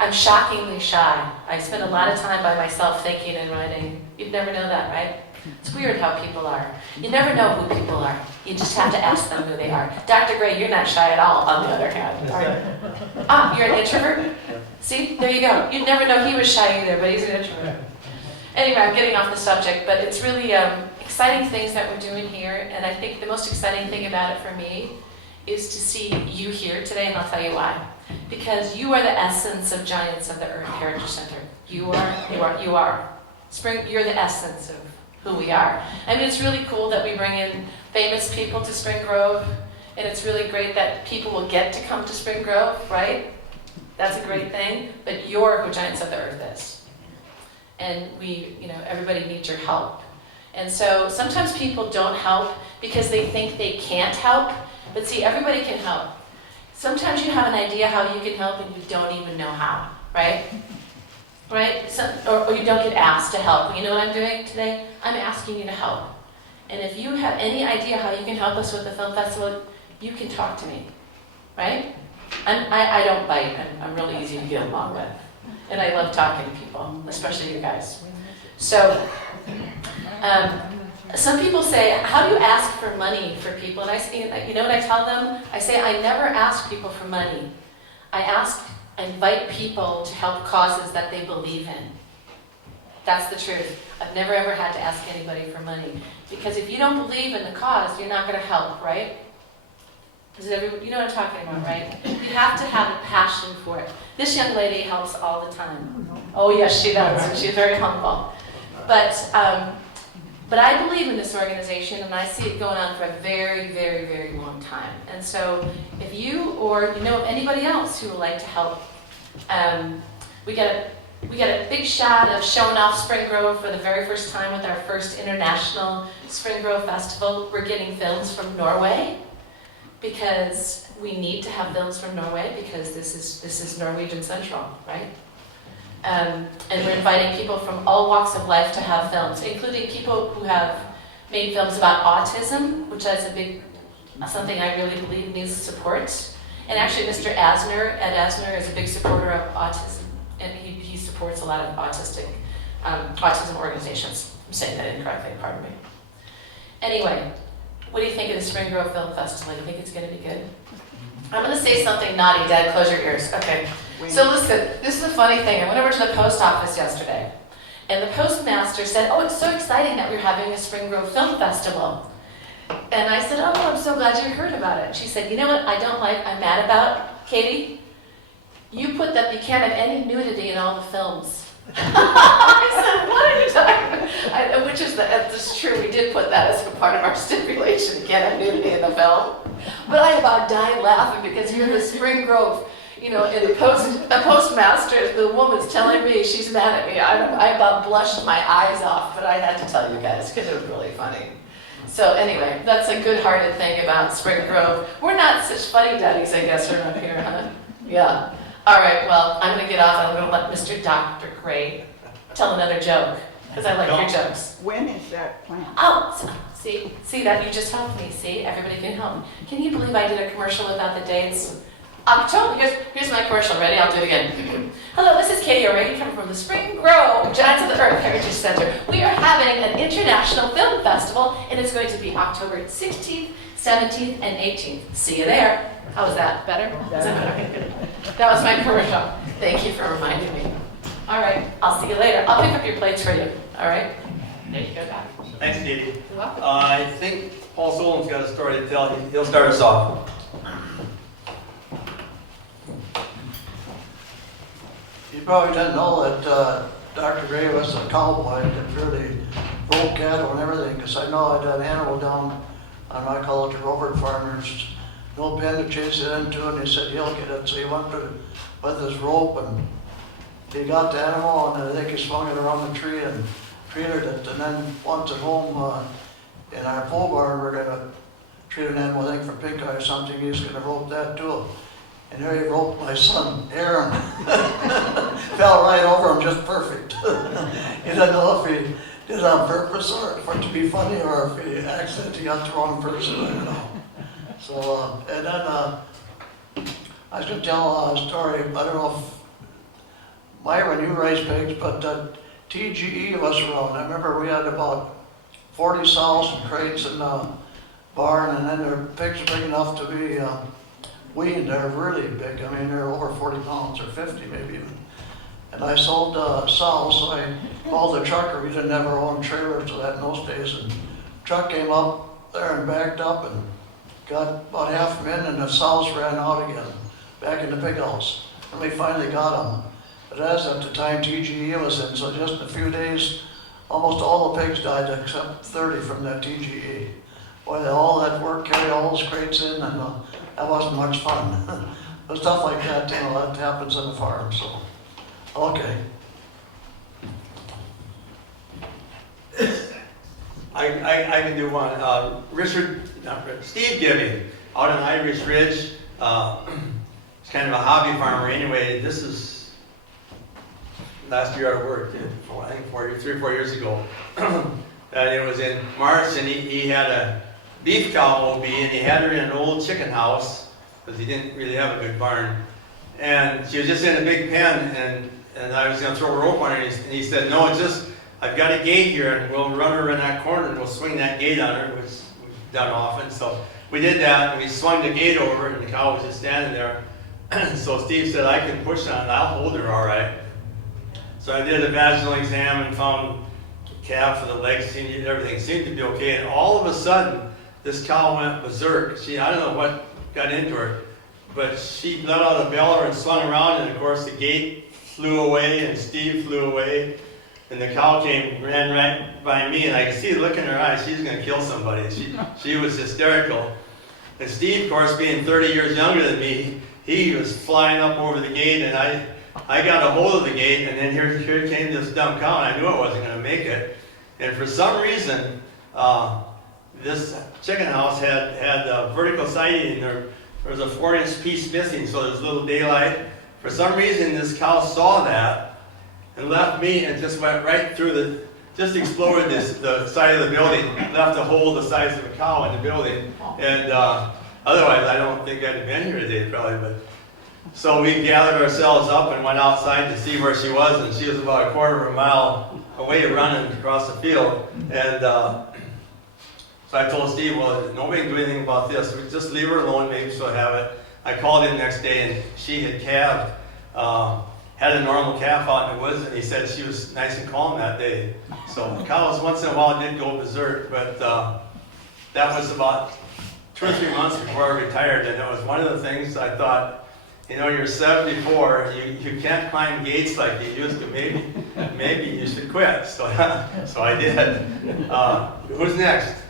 I'm shockingly shy. I spend a lot of time by myself thinking and writing. You'd never know that, right? It's weird how people are. You never know who people are. You just have to ask them who they are. Dr. Gray, you're not shy at all, on the other hand. Are you? Ah, you're an introvert? See, there you go. You'd never know he was shy either, but he's an introvert. Anyway, I'm getting off the subject, but it's really exciting things that we're doing here, and I think the most exciting thing about it for me is to see you here today, and I'll tell you why. Because you are the essence of Giants of the Earth Heritage Center. You are. Spring, you're the essence of who we are. I mean, it's really cool that we bring in famous people to Spring Grove, and it's really great that people will get to come to Spring Grove, right? That's a great thing, but you're who Giants of the Earth is. And everybody needs your help. And so sometimes people don't help because they think they can't help, but see, everybody can help. Sometimes you have an idea how you can help and you don't even know how, right? Right? Or you don't get asked to help. You know what I'm doing today? I'm asking you to help. And if you have any idea how you can help us with the film festival, you can talk to me, right? I don't bite. I'm really easy to get along with. And I love talking to people, especially you guys. So, some people say, how do you ask for money for people? And I say, you know what I tell them? I say, I never ask people for money. I invite people to help causes that they believe in. That's the truth. I've never ever had to ask anybody for money. Because if you don't believe in the cause, you're not going to help, right? You know what I'm talking about, right? You have to have a passion for it. This young lady helps all the time. Oh yes, she does. She's very humble. But I believe in this organization, and I see it going on for a very, very, very long time. And so if you or you know of anybody else who would like to help, we get a big shot of showing off Spring Grove for the very first time with our first international Spring Grove Festival. We're getting films from Norway because we need to have films from Norway because this is Norwegian Central, right? And we're inviting people from all walks of life to have films, including people who have made films about autism, which is something I really believe needs support. And actually, Mr. Ed Asner is a big supporter of autism, and he supports a lot of autism organizations. I'm saying that incorrectly, pardon me. Anyway, what do you think of the Spring Grove Film Festival? Do you think it's going to be good? I'm going to say something naughty, Dad. Close your ears. Okay. So listen, this is a funny thing. I went over to the post office yesterday, and the postmaster said, "Oh, it's so exciting that we're having a Spring Grove Film Festival." And I said, "Oh, I'm so glad you heard about it." She said, "You know what I'm mad about, Katie? You put that you can't have any nudity in all the films." I said, "What are you talking about?" That's true, we did put that as a part of our stipulation, you can't have nudity in the film. But I about died laughing because you're the Spring Grove, and the postmaster, the woman's telling me she's mad at me. I about blushed my eyes off, but I had to tell you guys because it was really funny. So anyway, that's a good-hearted thing about Spring Grove. We're not such funny daddies, I guess, around here, huh? Yeah. All right, well, I'm going to get off. I'm going to let Mr. Dr. Gray tell another joke, because I like your jokes. When is that planned? Oh, see that? You just helped me. See, everybody can help me. Can you believe I did a commercial without the dates? October, here's my commercial. Ready? I'll do it again. Hello, this is Katie O'Reilly coming from the Spring Grove Giants of the Earth Heritage Center. We are having an international film festival, and it's going to be October 16th, 17th, and 18th. See you there. How was that? Better? That was my commercial. Thank you for reminding me. All right, I'll see you later. I'll pick up your plates for you. All right? There you go, Doc. Thanks, Katie. You're welcome. I think Paul Solon's got a story to tell. He'll start us off. You probably didn't know that Dr. Gray was a cowboy that really rode cattle and everything, because I know I had an animal down on, I call it the Robert Farmers, no pen to chase it into, and he said he'll get it. So he went with his rope, and he got the animal, and I think he swung it around the tree and trailered it. And then once at home in our pole barn, we're going to treat an animal, I think for pink eye or something, he's going to rope that too. And here he roped my son, Aaron. Fell right over him, just perfect. He didn't know if he did it on purpose or for it to be funny, or if he accidentally got the wrong person, I don't know. So, and then I was going to tell a story. I don't know if Myron, you raised pigs, but TGE was around. I remember we had about 40 sows and crates in the barn, and then their pigs are big enough to be weaned. They're really big. I mean, they're over 40 pounds or 50 maybe even. And I sold sows, so I called the trucker. We didn't have our own trailer to that in those days. And the truck came up there and backed up and got about half them in, and the sows ran out again, back in the pig house. And we finally got them. But as at the time TGE was in, so just in a few days, almost all the pigs died except 30 from that TGE. Boy, all that work, carry all those crates in, and that wasn't much fun. But stuff like that, you know, that happens on the farm, so, okay. I can do one. Steve Giving, out on Irish Ridge. He's kind of a hobby farmer anyway. This is last year I worked, I think 3 or 4 years ago. And it was in March, and he had a beef cow OB, and he had her in an old chicken house because he didn't really have a good barn. And she was just in a big pen, and I was going to throw a rope on her, and he said, no, it's just, I've got a gate here, and we'll run her in that corner, and we'll swing that gate on her, which we've done often. So we did that, and we swung the gate over, and the cow was just standing there. So Steve said, I can push on it, I'll hold her all right. So I did a vaginal exam and found calves and the legs, everything seemed to be okay. And all of a sudden, this cow went berserk. I don't know what got into her, but she let out a beller and swung around, and of course the gate flew away, and Steve flew away. And the cow ran right by me, and I could see the look in her eyes. She's going to kill somebody. She was hysterical. And Steve, of course, being 30 years younger than me, he was flying up over the gate, and I got a hold of the gate, and then here came this dumb cow, and I knew I wasn't going to make it. And for some reason, this chicken house had vertical siding, and there was a 4-inch piece missing, so there's a little daylight. For some reason, this cow saw that and left me and just went right through just exploded the side of the building, left a hole the size of a cow in the building. And otherwise, I don't think I'd have been here today probably. But so we gathered ourselves up and went outside to see where she was, and she was about a quarter of a mile away running across the field. And so I told Steve, well, nobody can do anything about this. We just leave her alone, maybe she'll have it. I called him the next day, and she had calved. Had a normal calf out in the woods, and he said she was nice and calm that day. So cows once in a while did go berserk, but that was about 2 or 3 months before I retired, and it was one of the things I thought, you know, you're 74, you can't climb gates like you used to. Maybe you should quit. So I did. Who's next?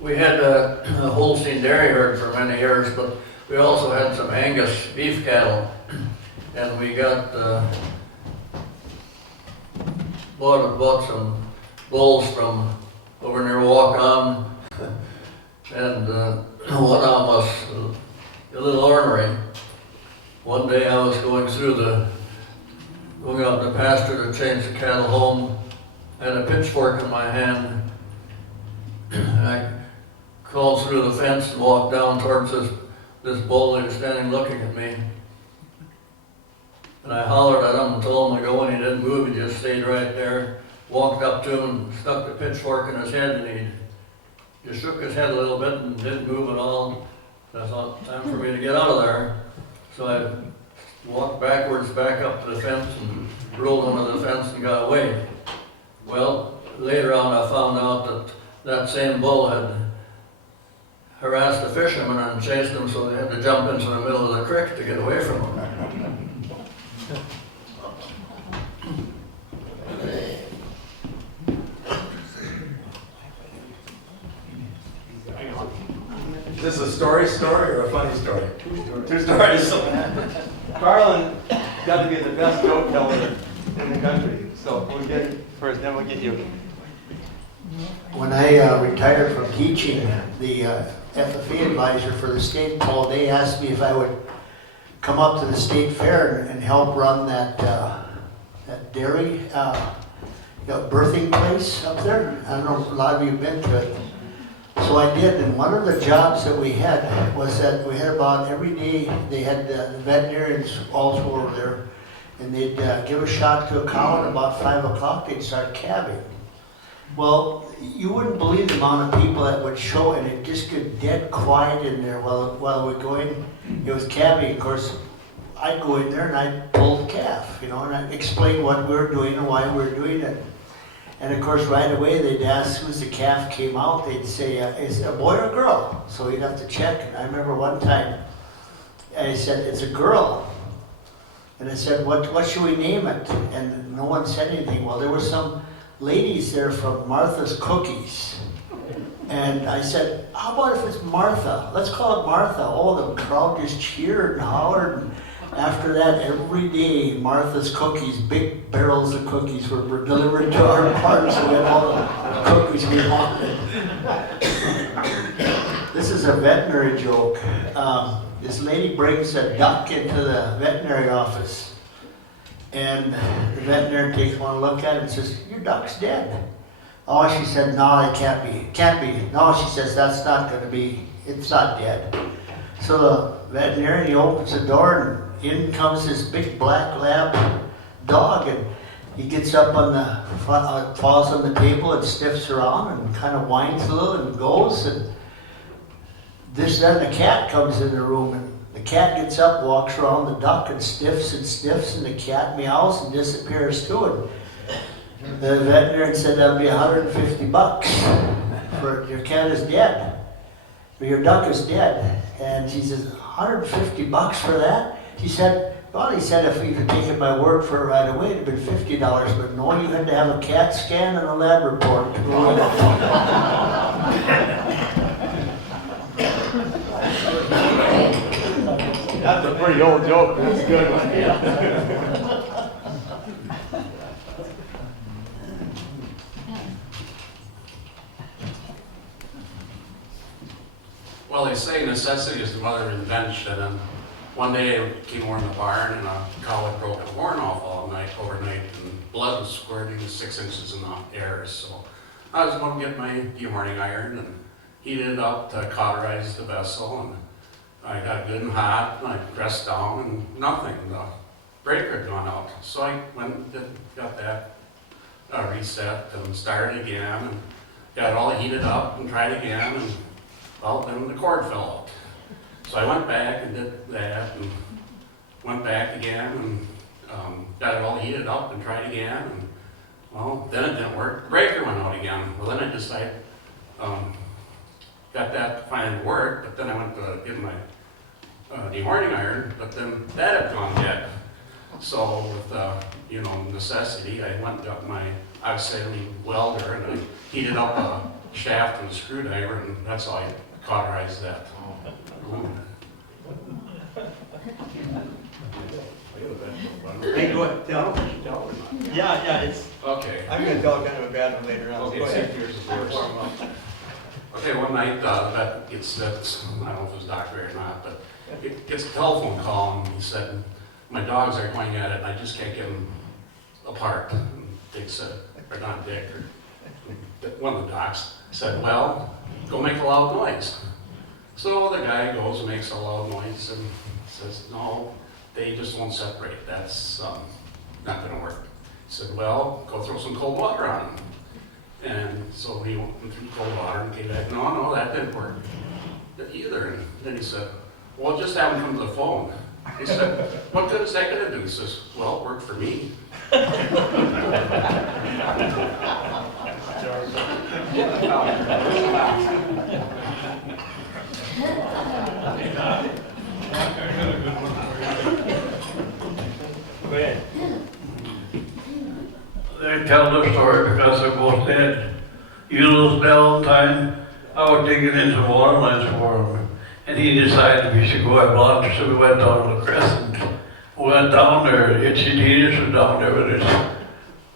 We had a Holstein dairy herd for many years, but we also had some Angus beef cattle, and we got bought some bulls from over near Waukon, and one of them was a little ornery. One day I was going out in the pasture to change the cattle home, I had a pitchfork in my hand, and I crawled through the fence and walked down towards this bull that was standing looking at me. And I hollered at him and told him to go, and he didn't move, he just stayed right there. Walked up to him and stuck the pitchfork in his head, and he just shook his head a little bit and didn't move at all. I thought, time for me to get out of there. So I walked backwards back up to the fence and rolled under the fence and got away. Well, later on I found out that same bull had harassed the fishermen and chased them, so they had to jump into the middle of the creek to get away from him. Is this a story or a funny story? Two stories. Carlin got to be the best joke teller in the country. So we'll get first, then we'll get you. When I retired from teaching, the FFA advisor for the state called. They asked me if I would come up to the state fair and help run that dairy birthing place up there. I don't know if a lot of you have been to it. So I did, and one of the jobs that we had was that we had about every day, they had the veterinarians also over there, and they'd give a shot to a cow, and about 5 o'clock they'd start calving. Well, you wouldn't believe the amount of people that would show, and it just get dead quiet in there while we're going. It was calving, of course. I'd go in there and I'd pull the calf, you know, and I'd explain what we were doing and why we were doing it. And of course, right away they'd ask, as soon as the calf came out, they'd say, is it a boy or a girl? So you'd have to check. And I remember one time, I said, it's a girl. And I said, what should we name it? And no one said anything. Well, there were some ladies there from Martha's Cookies. And I said, how about if it's Martha? Let's call it Martha. Oh, the crowd just cheered and hollered. And after that, every day, Martha's Cookies, big barrels of cookies were delivered to our barn, so we had all the cookies we wanted. This is a veterinary joke. This lady brings a duck into the veterinary office, and the veterinarian takes one look at it and says, your duck's dead. Oh, she said, no, it can't be. Can't be. No, she says, that's not going to be. It's not dead. So the veterinarian, he opens the door, and in comes this big black lab dog, and he gets up on the front, falls on the table and sniffs around and kind of whines a little and goes. And then the cat comes in the room, and the cat gets up, walks around the duck and sniffs, and the cat meows and disappears too. And the veterinarian said that'd be $150 for your cat is dead, or your duck is dead. And she says, $150 for that? She said, well, he said if you could take my word for it right away, it'd been $50, but no, you had to have a CAT scan and a lab report to go in. That's a pretty old joke, but it's a good one. Well, they say necessity is the mother of invention, and one day I came over in the barn and a cow had broken a horn off overnight, and blood was squirting 6 inches in the air. So I was going to get my dehorning iron and heat it up to cauterize the vessel, and I got good and hot, and I pressed down, and nothing. The breaker had gone out. So I went and got that reset and started again, and got it all heated up and tried again, and well, then the cord fell out. So I went back and did that, and went back again, and got it all heated up and tried again, and well, then it didn't work. The breaker went out again. Well, then I decided, got that to finally work, but then I went to get my dehorning iron, but then that had gone dead. So with necessity, I went and got I was saying welder, and I heated up a shaft and a screwdriver, and that's how I cauterized that. Hey, go ahead, tell. Yeah, it's. Okay. I'm gonna tell kind of a bad one later on. Okay, Go ahead. yours is worse. Okay, one night, I don't know if it was Dr. or not, but it gets a telephone call, and he said, my dogs are going at it, and I just can't get them apart. And Dick said, or not Dick, or one of the docs said, well, go make a loud noise. So the guy goes and makes a loud noise and says, no, they just won't separate. That's not going to work. He said, well, go throw some cold water on them. And so he went through cold water and came back, no, that didn't work either. And then he said, well, just have him come to the phone. He said, what good is that going to do? He says, well, it worked for me. Go ahead. They tell the story because they're both dead. Eul's Valentine, I was digging in some water lines for him, and he decided we should go have lunch, so we went down to the Crescent. We went down there, Itchy Dinas was down there with his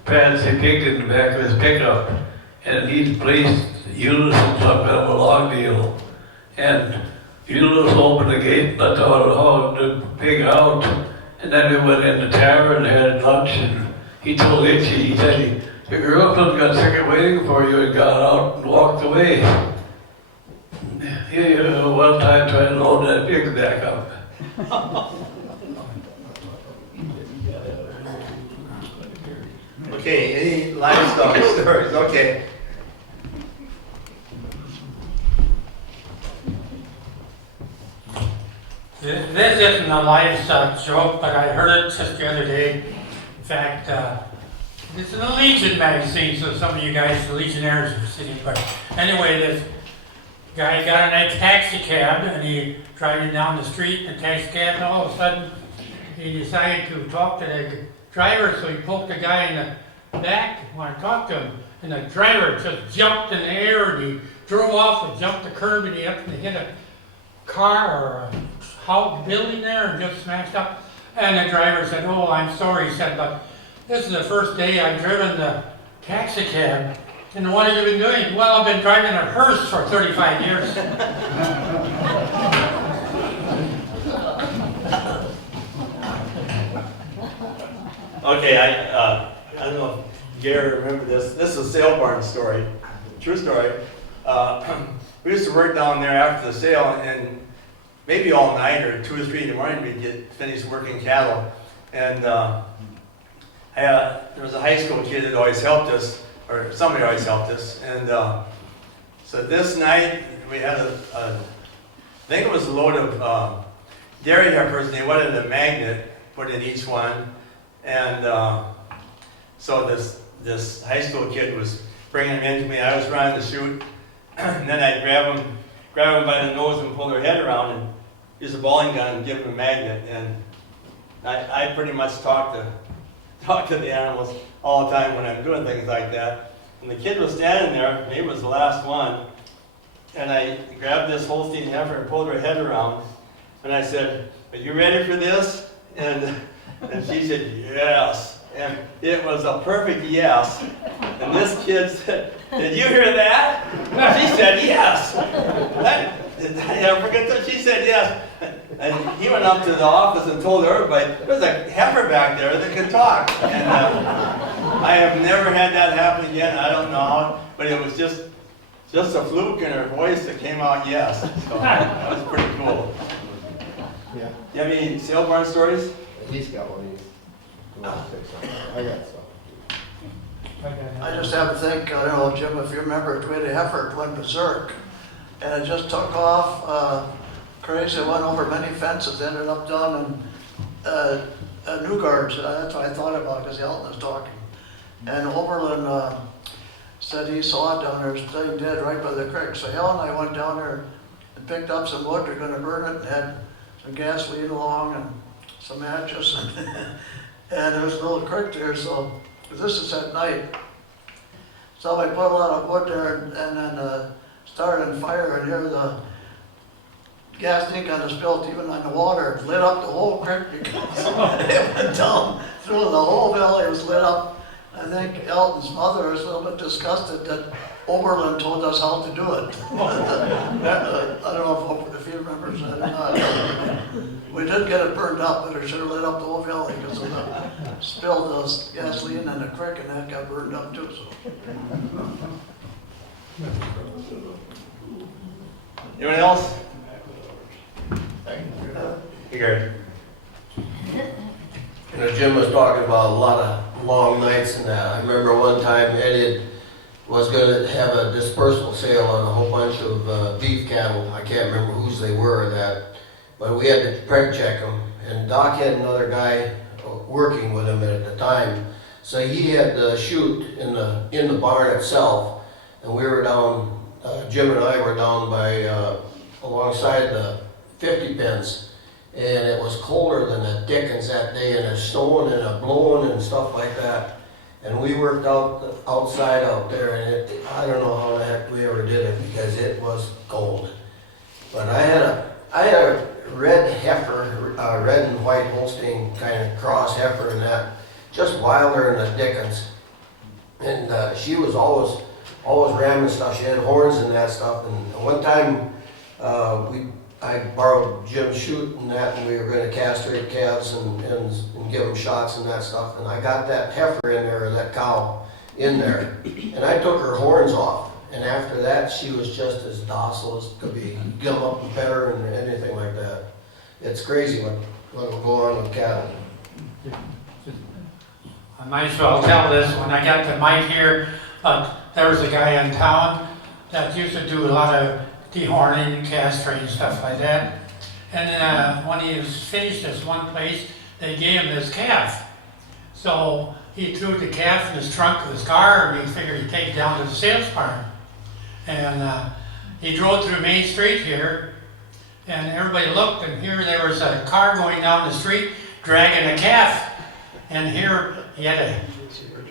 fancy pig in the back of his pickup, and he placed Eul's on some kind of a log deal. And Eul's opened the gate and let the pig out, and then we went in the tavern and had lunch, and he told Itchy, he said, your girlfriend got sick of waiting for you and got out and walked away. He one time tried to load that pig back up. Okay, any livestock stories? Okay. This isn't a livestock joke, but I heard it just the other day. In fact, it's in the Legion magazine, so some of you guys, the Legionnaires, are sitting. But anyway, this guy got in a taxi cab and he driving down the street in the taxi cab, and all of a sudden he decided to talk to the driver, so he poked the guy in the back, wanted to talk to him, and the driver just jumped in the air and he drove off and jumped the curb and he happened to hit a car or a house building there and just smashed up. And the driver said, "Oh, I'm sorry," he said, "but this is the first day I've driven the taxi cab." "And what have you been doing?" "Well, I've been driving a hearse for 35 years. Okay, I don't know if Gary remember this. This is a sale barn story, true story. We used to work down there after the sale, and maybe all night or 2 or 3 in the morning we'd get finished working cattle. And there was a high school kid that always helped us, or somebody always helped us. And so this night we had I think it was a load of dairy heifers, and they wanted a magnet put in each one. And so this high school kid was bringing them into me. I was running the chute, and then I'd grab them by the nose and pull their head around and use a bowling gun and give them a magnet. And I pretty much talk to the animals all the time when I'm doing things like that. And the kid was standing there, maybe it was the last one, and I grabbed this Holstein heifer and pulled her head around, and I said, "Are you ready for this?" And she said, "Yes." And it was a perfect yes. And this kid said, "Did you hear that?" She said, "Yes." I never forget that. She said yes. And he went up to the office and told everybody, "There's a heifer back there that can talk." And I have never had that happen again. I don't know how, but it was just a fluke in her voice that came out yes. So that was pretty cool. Yeah. You have any sale barn stories? He's got one. I got some. I just have to think, I don't know, Jim, if you remember, we had a heifer that went berserk, and it just took off, crazy, went over many fences, ended up down in Newgard's. That's what I thought about, because Elton was talking. And Oberlin said he saw it down there, staying dead right by the creek. So Hal and I went down there and picked up some wood, they're gonna burn it, and had some gasoline along and some matches. And there was a little creek there, so this is at night. So I put a lot of wood there and then started a fire, and here the gas leak on the spilt, even on the water, lit up the whole creek because it went down through the whole valley. It was lit up. I think Elton's mother was a little bit disgusted that Oberlin told us how to do it. I don't know if he remembers that or not. We did get it burned up, but it should have lit up the whole valley because of the spilled those gasoline in the creek, and that got burned up too. So. Anyone else? Hey, Gary. You know, Jim was talking about a lot of long nights and that. I remember one time Eddie was going to have a dispersal sale on a whole bunch of beef cattle. I can't remember whose they were that, but we had to preg check them. And Doc had another guy working with him at the time, so he had the chute in the barn itself, and we were down. Jim and I were down by alongside the 50 pence. And it was colder than the dickens that day, and it's snowing and it blowing and stuff like that. And we worked outside out there, and I don't know how the heck we ever did it because it was cold. But I had a red heifer, red and white Holstein kind of cross heifer, and that just wilder than the dickens. And she was always ramming stuff. She had horns and that stuff. And one time I borrowed Jim's chute and that, and we were going to castrate calves and give them shots and that stuff. And I got that heifer in there, or that cow in there, and I took her horns off. And after that, she was just as docile as could be. Give up and pet her and anything like that. It's crazy what will go on with cattle. I might as well tell this, when I got to Mike here, there was a guy in town that used to do a lot of dehorning, castrating, stuff like that. And when he was finished this one place, they gave him this calf. So he threw the calf in his trunk of his car, and he figured he'd take it down to the sales barn. And he drove through Main Street here, and everybody looked, and here there was a car going down the street dragging a calf. And here he had a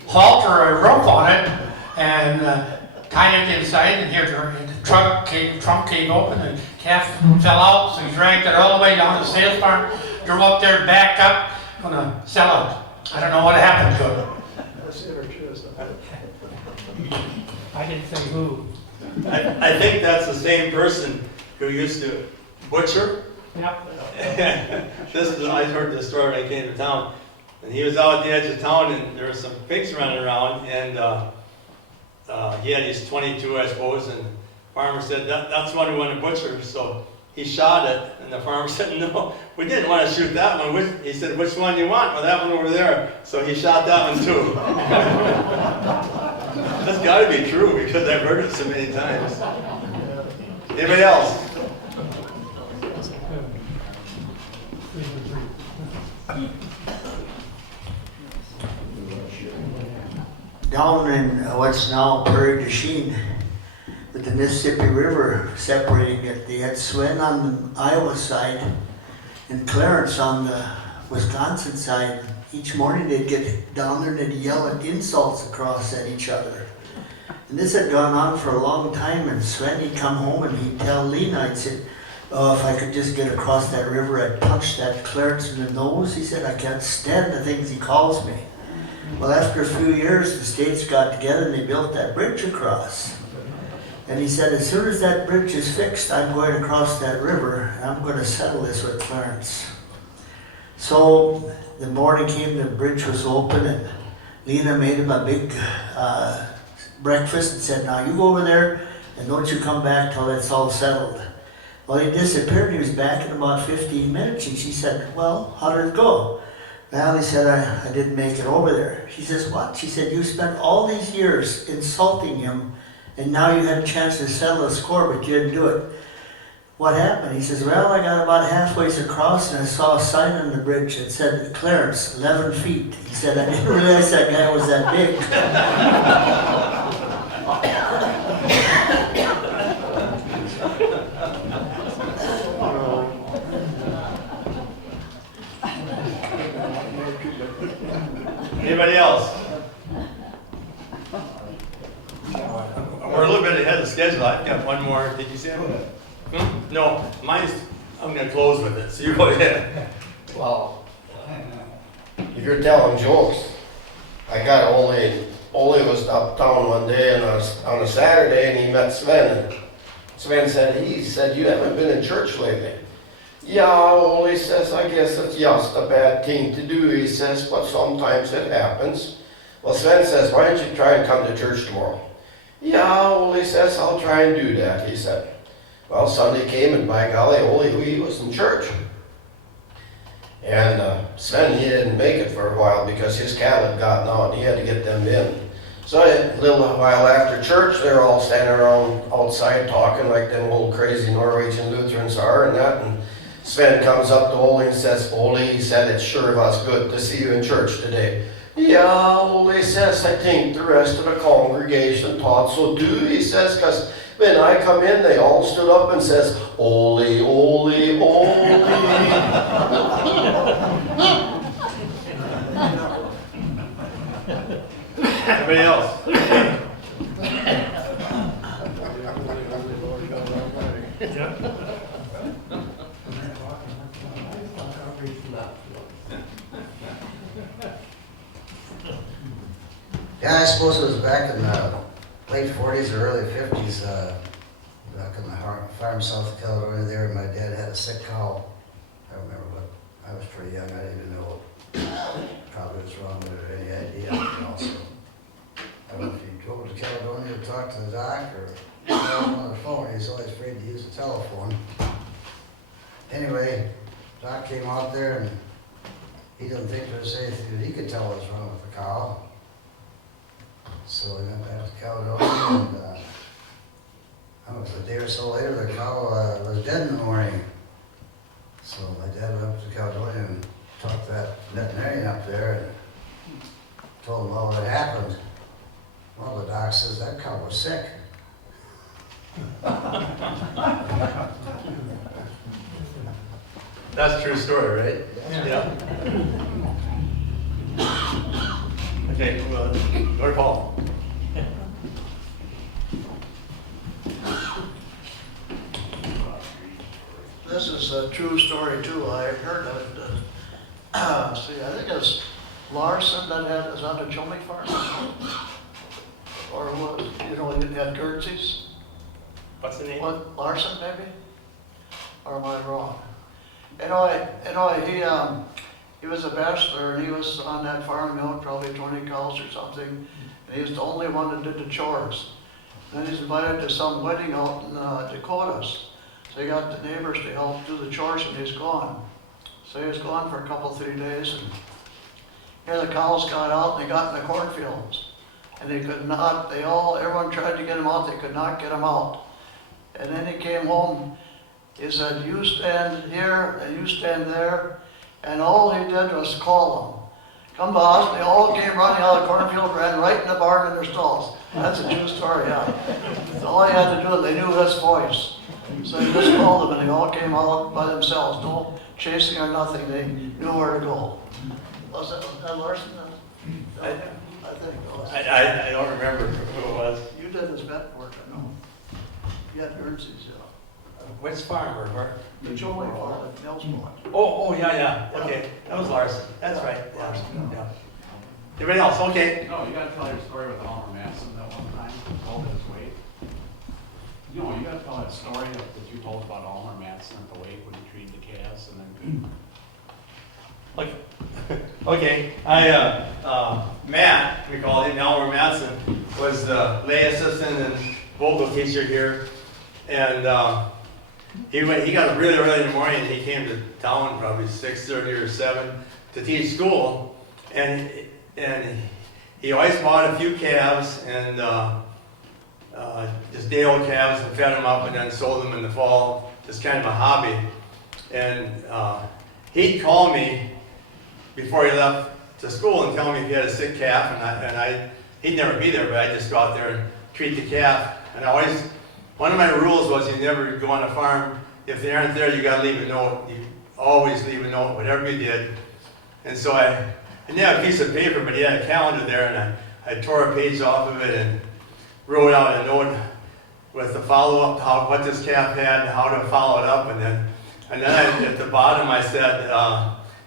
halter or a rope on it, and tied it inside, and here the trunk came open, and the calf fell out, so he dragged it all the way down to the sales barn, drove up there, backed up, gonna sell it. I don't know what happened to it. I didn't say who. I think that's the same person who used to butcher. Yep. I heard this story when I came to town. And he was out at the edge of town, and there were some pigs running around, and he had his 22, I suppose, and the farmer said, that's one we want to butcher. So he shot it, and the farmer said, no, we didn't want to shoot that one. He said, which one do you want? Well, that one over there. So he shot that one too. That's got to be true, because I've heard it so many times. Anybody else? Down in what's now Prairie du Chien, with the Mississippi River separating it, they had Swen on the Iowa side and Clarence on the Wisconsin side. Each morning they'd get down there and they'd yell at insults across at each other. And this had gone on for a long time, and Swen, he'd come home and he'd tell Lena, he'd say, oh, if I could just get across that river, I'd punch that Clarence in the nose. He said, I can't stand the things he calls me. Well, after a few years, the states got together and they built that bridge across. And he said, as soon as that bridge is fixed, I'm going across that river, and I'm going to settle this with Clarence. So the morning came, the bridge was open, and Lena made him a big breakfast and said, now you go over there, and don't you come back till it's all settled. Well, he disappeared. He was back in about 15 minutes, and she said, well, how did it go? Well, he said, I didn't make it over there. She says, what? She said, you spent all these years insulting him, and now you had a chance to settle the score, but you didn't do it. What happened? He says, well, I got about halfway across, and I saw a sign on the bridge that said, Clarence, 11 feet. He said, I didn't realize that guy was that big. Anybody else? We're a little bit ahead of schedule. I've got one more. Did you see it? No, mine's, I'm going to close with it, so you go ahead. Well, if you're telling jokes, I got Ole was uptown one day on a Saturday, and he met Sven. And Sven said, you haven't been in church lately. Yeah, Ole says, I guess it's just a bad thing to do, he says, but sometimes it happens. Well, Sven says, why don't you try and come to church tomorrow? Yeah, Ole says, I'll try and do that, he said. Well, Sunday came, and by golly, Ole, he was in church. And Sven, he didn't make it for a while because his cattle had gotten out, and he had to get them in. So a little while after church, they're all standing around outside talking like them old crazy Norwegian Lutherans are and that. And Sven comes up to Ole and says, Ole, he said, it sure was good to see you in church today. Yeah, Ole says, I think the rest of the congregation thought so too, he says, because when I come in, they all stood up and says, Ole, Ole, Ole. Anybody else? Yeah, I suppose it was back in the late 40s or early 50s, back in the farm South Caledonia there, my dad had a sick cow. I remember what, I was pretty young, I didn't even know probably was wrong with it or any idea. And also, I don't know if you drove to Caledonia to talk to the doc or on the phone. He was always afraid to use the telephone. Anyway, doc came out there and he didn't think there was anything that he could tell was wrong with the cow. So we went back to Caledonia and I don't know, a day or so later the cow was dead in the morning. So my dad went up to Caledonia and talked to that veterinarian up there and told him all what had happened. Well, the doc says that cow was sick. That's a true story, right? Yeah. Okay, well, go to Paul. This is a true story too. I heard of it. See, I think it's Larson that had, is that a Chumley farm? Or what, you know, he had Gertzies? What's the name? What, Larson maybe? Or am I wrong? Anyway, he was a bachelor and he was on that farm, you know, probably 20 cows or something. And he was the only one that did the chores. And then he's invited to some wedding out in Dakotas. So he got the neighbors to help do the chores and he's gone. So he was gone for a couple, 3 days. And here the cows got out and they got in the cornfields. And they could not, everyone tried to get him out, they could not get him out. And then he came home, he said, you stand here and you stand there. And all he did was call them. Come boss, they all came running out of the cornfield, ran right in the barn in their stalls. That's a true story, yeah. So all he had to do, they knew his voice. So he just called them and they all came out by themselves, no chasing or nothing, they knew where to go. Was that Larson? I think. I don't remember who it was. You did his vet work, I know. You had Gertzies, yeah. Which farm or where? The Chumley farm at Nelsmont. Oh, yeah. Okay, that was Larson. That's right. Yeah. Everybody else, okay. No, you gotta tell your story with Oliver Madsen that one time, told his weight. You know, you gotta tell that story that you told about Oliver Madsen at the wake when he treated the calves and then. Okay, Matt, we called him, Elmer Madsen, was the lay assistant and vocal teacher here. And he got up really early in the morning and he came to town probably 6:30 or 7 to teach school. And he always bought a few calves and just day-old calves and fed them up and then sold them in the fall, just kind of a hobby. And he'd call me before he left to school and tell me if he had a sick calf, and he'd never be there, but I'd just go out there and treat the calf. And one of my rules was you never go on a farm, if they aren't there, you gotta leave a note. You always leave a note, whatever you did. And so I didn't have a piece of paper, but he had a calendar there, and I tore a page off of it and wrote out a note with the follow-up, what this calf had, and how to follow it up, and then at the bottom I said,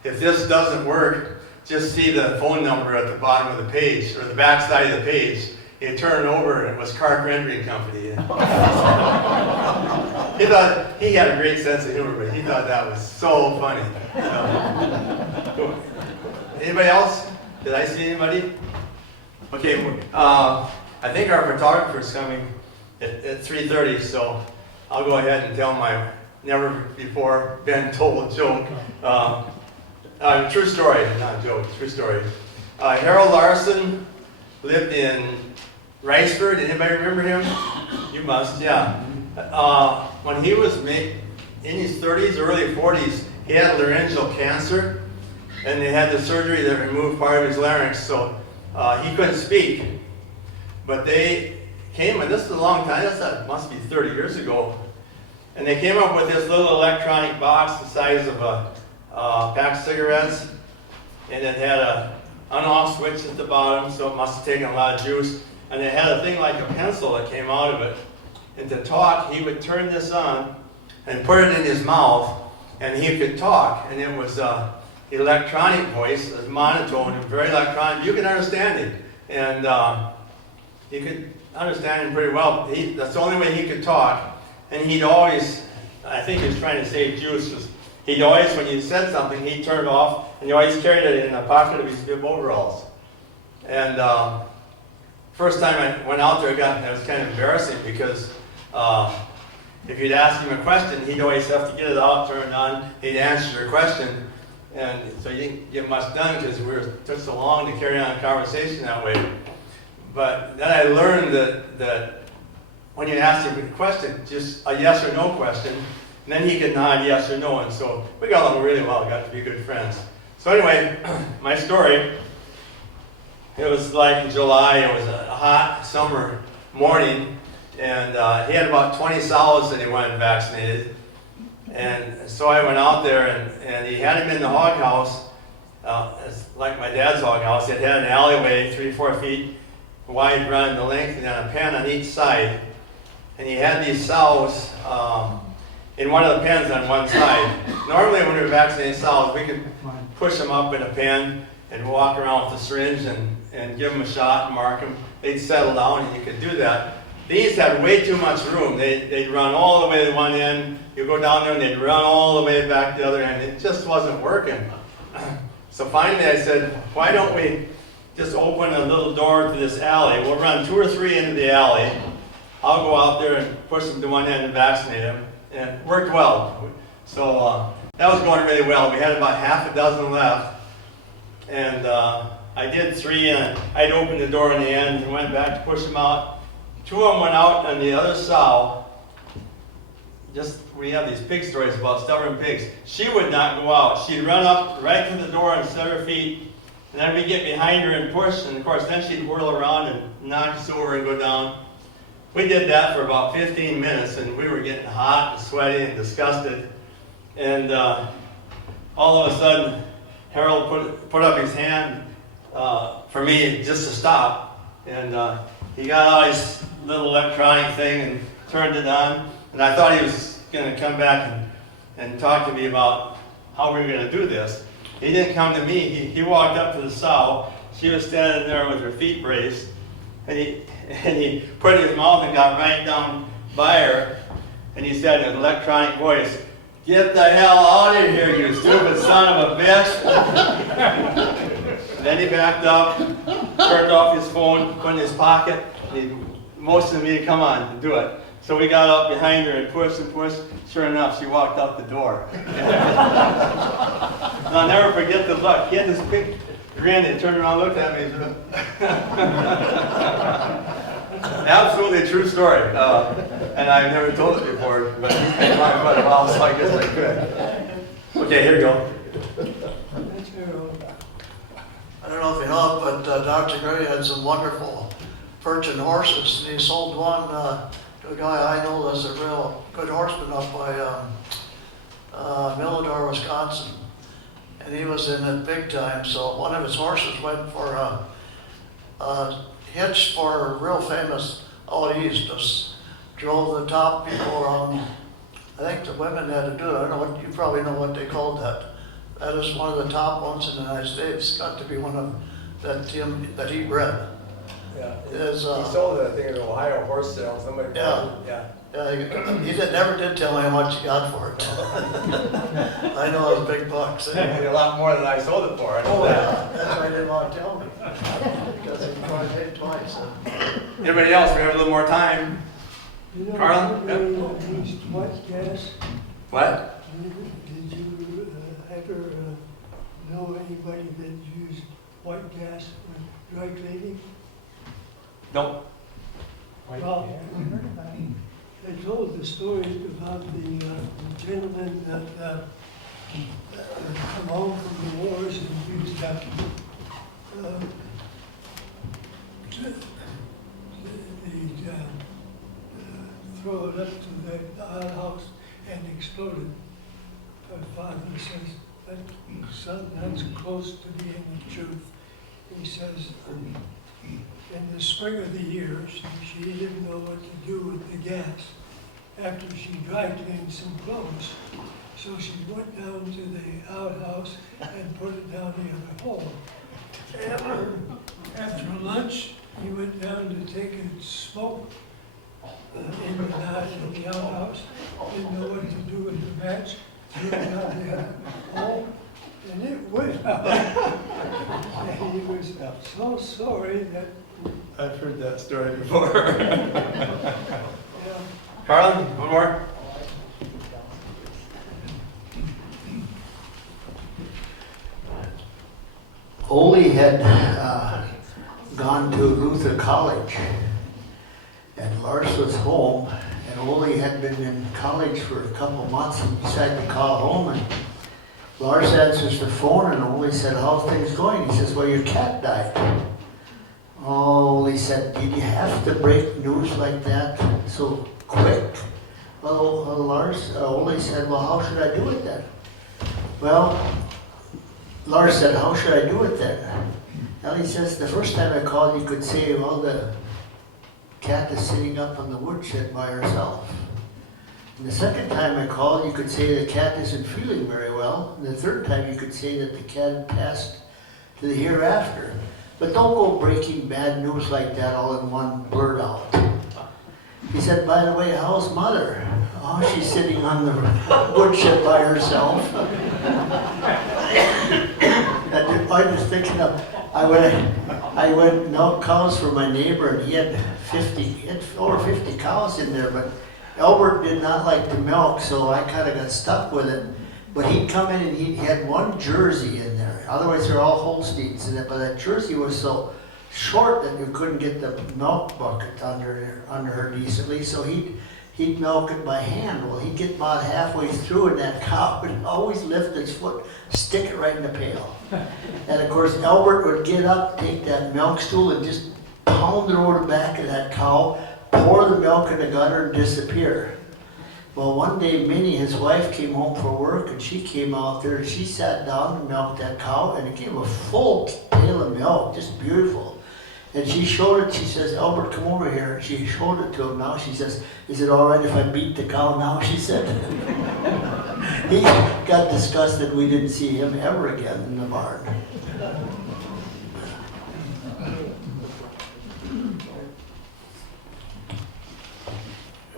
if this doesn't work, just see the phone number at the bottom of the page, or the back side of the page. You turn it over, and it was Clark Rendering Company. He thought, he had a great sense of humor, but he thought that was so funny. Anybody else? Did I see anybody? Okay, I think our photographer's coming at 3:30, so I'll go ahead and tell my never before been told joke. True story, not a joke, true story. Harold Larson lived in Riceford. Anybody remember him? You must, yeah. When he was in his 30s, early 40s, he had laryngeal cancer, and they had the surgery that removed part of his larynx, so he couldn't speak. But they came, and this is a long time, that must be 30 years ago, and they came up with this little electronic box the size of a pack of cigarettes, and it had an on-off switch at the bottom, so it must have taken a lot of juice. And it had a thing like a pencil that came out of it. And to talk, he would turn this on and put it in his mouth, and he could talk. And it was electronic voice, a monotone, and very electronic. You could understand it, and you could understand him pretty well. That's the only way he could talk. And he'd always, I think he was trying to save juice. He'd always, when you said something, he'd turn it off, and he always carried it in the pocket of his bib overalls. And first time I went out there, it was kind of embarrassing because if you'd ask him a question, he'd always have to get it out, turn it on, he'd answer your question. And so you didn't get much done because it took so long to carry on a conversation that way. But then I learned that when you ask him a question, just a yes or no question, and then he could nod yes or no. And so we got along really well, got to be good friends. So anyway, my story, it was like in July, it was a hot summer morning, and he had about 20 sows that he wanted vaccinated. And so I went out there, and he had him in the hog house. It's like my dad's hog house. It had an alleyway 3-4 feet wide running the length, and then a pen on each side. And he had these sows in one of the pens on one side. Normally when we were vaccinating sows, we could push them up in a pen and walk around with a syringe and give them a shot and mark them. They'd settle down, and you could do that. These had way too much room. They'd run all the way to one end. You go down there and they'd run all the way back to the other end. It just wasn't working. So finally I said, why don't we just open a little door to this alley? We'll run 2 or 3 into the alley. I'll go out there and push them to one end and vaccinate them. And it worked well. So that was going really well. We had about half a dozen left. And I did 3, and I'd open the door in the end and went back to push them out. 2 of them went out on the other sow. We have these pig stories about stubborn pigs. She would not go out. She'd run up right to the door and set her feet, and then we'd get behind her and push, and of course then she'd whirl around and knock us over and go down. We did that for about 15 minutes, and we were getting hot and sweaty and disgusted. And all of a sudden, Harold put up his hand for me just to stop, and he got out his little electronic thing and turned it on, and I thought he was going to come back and talk to me about how we were going to do this. He didn't come to me. He walked up to the sow. She was standing there with her feet braced, and he put his mouth and got right down by her, and he said in an electronic voice, "Get the hell out of here, you stupid son of a bitch." Then he backed up, turned off his phone, put it in his pocket, and he motioned me to come on and do it. So we got up behind her and pushed and pushed. Sure enough, she walked out the door. And I'll never forget the look. He had this big grin and turned around and looked at me. Absolutely a true story. And I've never told it before, but he's been talking about it a while, so I guess I could. Okay, here you go. I don't know if you know it, but Dr. Gray had some wonderful Persian horses, and he sold one to a guy I know that's a real good horseman up by Millador, Wisconsin. And he was in it big time, so one of his horses went for a hitch for a real famous out east. Just drove the top people around. I think the women had to do it. I don't know what, you probably know what they called that. That is one of the top ones in the United States. Got to be one of that he bred. Yeah, Is, he sold it, I think, at an Ohio horse sale. Somebody Yeah. He never did tell me how much he got for it. I know it was big bucks. A lot more than I sold it for. I know that. That's why he didn't want to tell me. Because he probably paid twice. Everybody else, we have a little more time. You know, Carlin? Yep. Used white gas. What? Did you ever know anybody that used white gas with dry cleaning? Nope. Well, they told the story about the gentleman that come home from the wars and used that throw it up to the outhouse and exploded. Her father says, that son, that's close to being the truth. He says, in the spring of the year, she didn't know what to do with the gas after she dry cleaned some clothes. So she went down to the outhouse and put it down the other hole. After lunch, he went down to take a smoke in the outhouse. Didn't know what to do with the match. Threw it down the other hole, and it went out. And he was so sorry that I've heard that story before. Carlin, one more? Ole had gone to Luther College, and Lars was home, and Ole had been in college for a couple months and decided to call home, and Lars answers the phone, and Ole said, "How's things going?" He says, "Well, your cat died." Oh, he said, "Did you have to break news like that so quick?" Well, Lars, Ole said, "Well, how should I do it then?" Well, Lars said, "How should I do it then?" Well, he says, "The first time I called, you could say, well, the cat is sitting up on the woodshed by herself. And the second time I called, you could say the cat isn't feeling very well. And the third time, you could say that the cat had passed to the hereafter. But don't go breaking bad news like that all in one blurt out." He said, "By the way, how's Mother?" "Oh, she's sitting on the woodshed by herself." I was thinking of, I went milk cows for my neighbor, and he had over 50 cows in there, but Albert did not like the milk, so I kind of got stuck with it. But he'd come in and he had one Jersey in there. Otherwise, they're all Holsteins in it, but that Jersey was so short that you couldn't get the milk bucket under her decently, so he'd milk it by hand. Well, he'd get about halfway through, and that cow would always lift its foot, stick it right in the pail. And of course, Albert would get up, take that milk stool, and just pound it over the back of that cow, pour the milk in the gutter, and disappear. Well, one day, Minnie, his wife, came home from work, and she came out there, and she sat down and milked that cow, and it came a full pail of milk, just beautiful. And she showed it, she says, "Albert, come over here." She showed it to him now. She says, "Is it all right if I beat the cow now?" She said. He got disgusted we didn't see him ever again in the barn.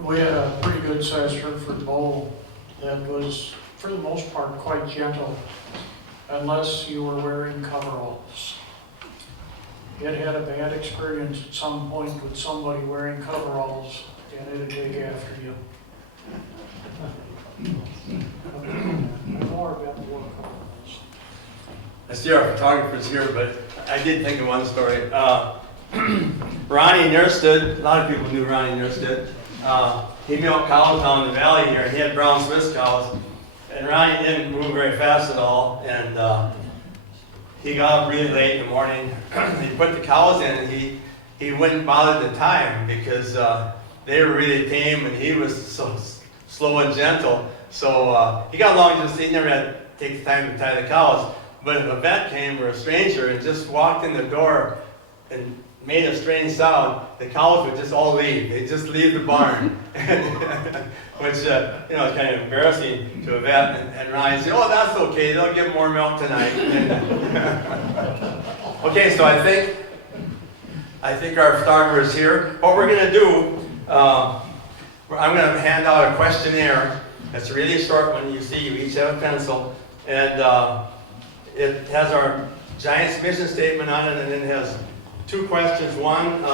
We had a pretty good sized Hereford bull that was, for the most part, quite gentle, unless you were wearing coveralls. It had a bad experience at some point with somebody wearing coveralls, and it'd take after you. More about coveralls. I see our photographer's here, but I did think of one story. Ronnie Nierstedt, a lot of people knew Ronnie Nierstedt. He milked cows down in the valley here, and he had brown Swiss cows. And Ronnie didn't move very fast at all, and he got up really late in the morning. He put the cows in, and he wouldn't bother the time because they were really tame, and he was so slow and gentle. So he got along just, he never had to take the time to tie the cows. But if a vet came or a stranger and just walked in the door and made a strange sound, the cows would just all leave. They'd just leave the barn, which is kind of embarrassing to a vet. And Ryan said, "Oh, that's okay. They'll give more milk tonight." Okay, so I think our photographer is here. What we're going to do, I'm going to hand out a questionnaire. It's a really short one. You see, you each have a pencil, and it has our Giants mission statement on it, and then it has 2 questions. One,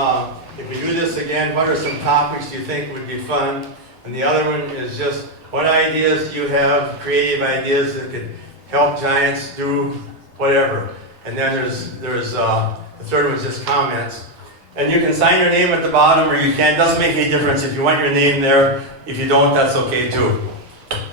if we do this again, what are some topics you think would be fun? And the other one is just, what ideas do you have, creative ideas that could help Giants do whatever? And then there's the third one is just comments. And you can sign your name at the bottom, or you can't. It doesn't make any difference if you want your name there. If you don't, that's okay too.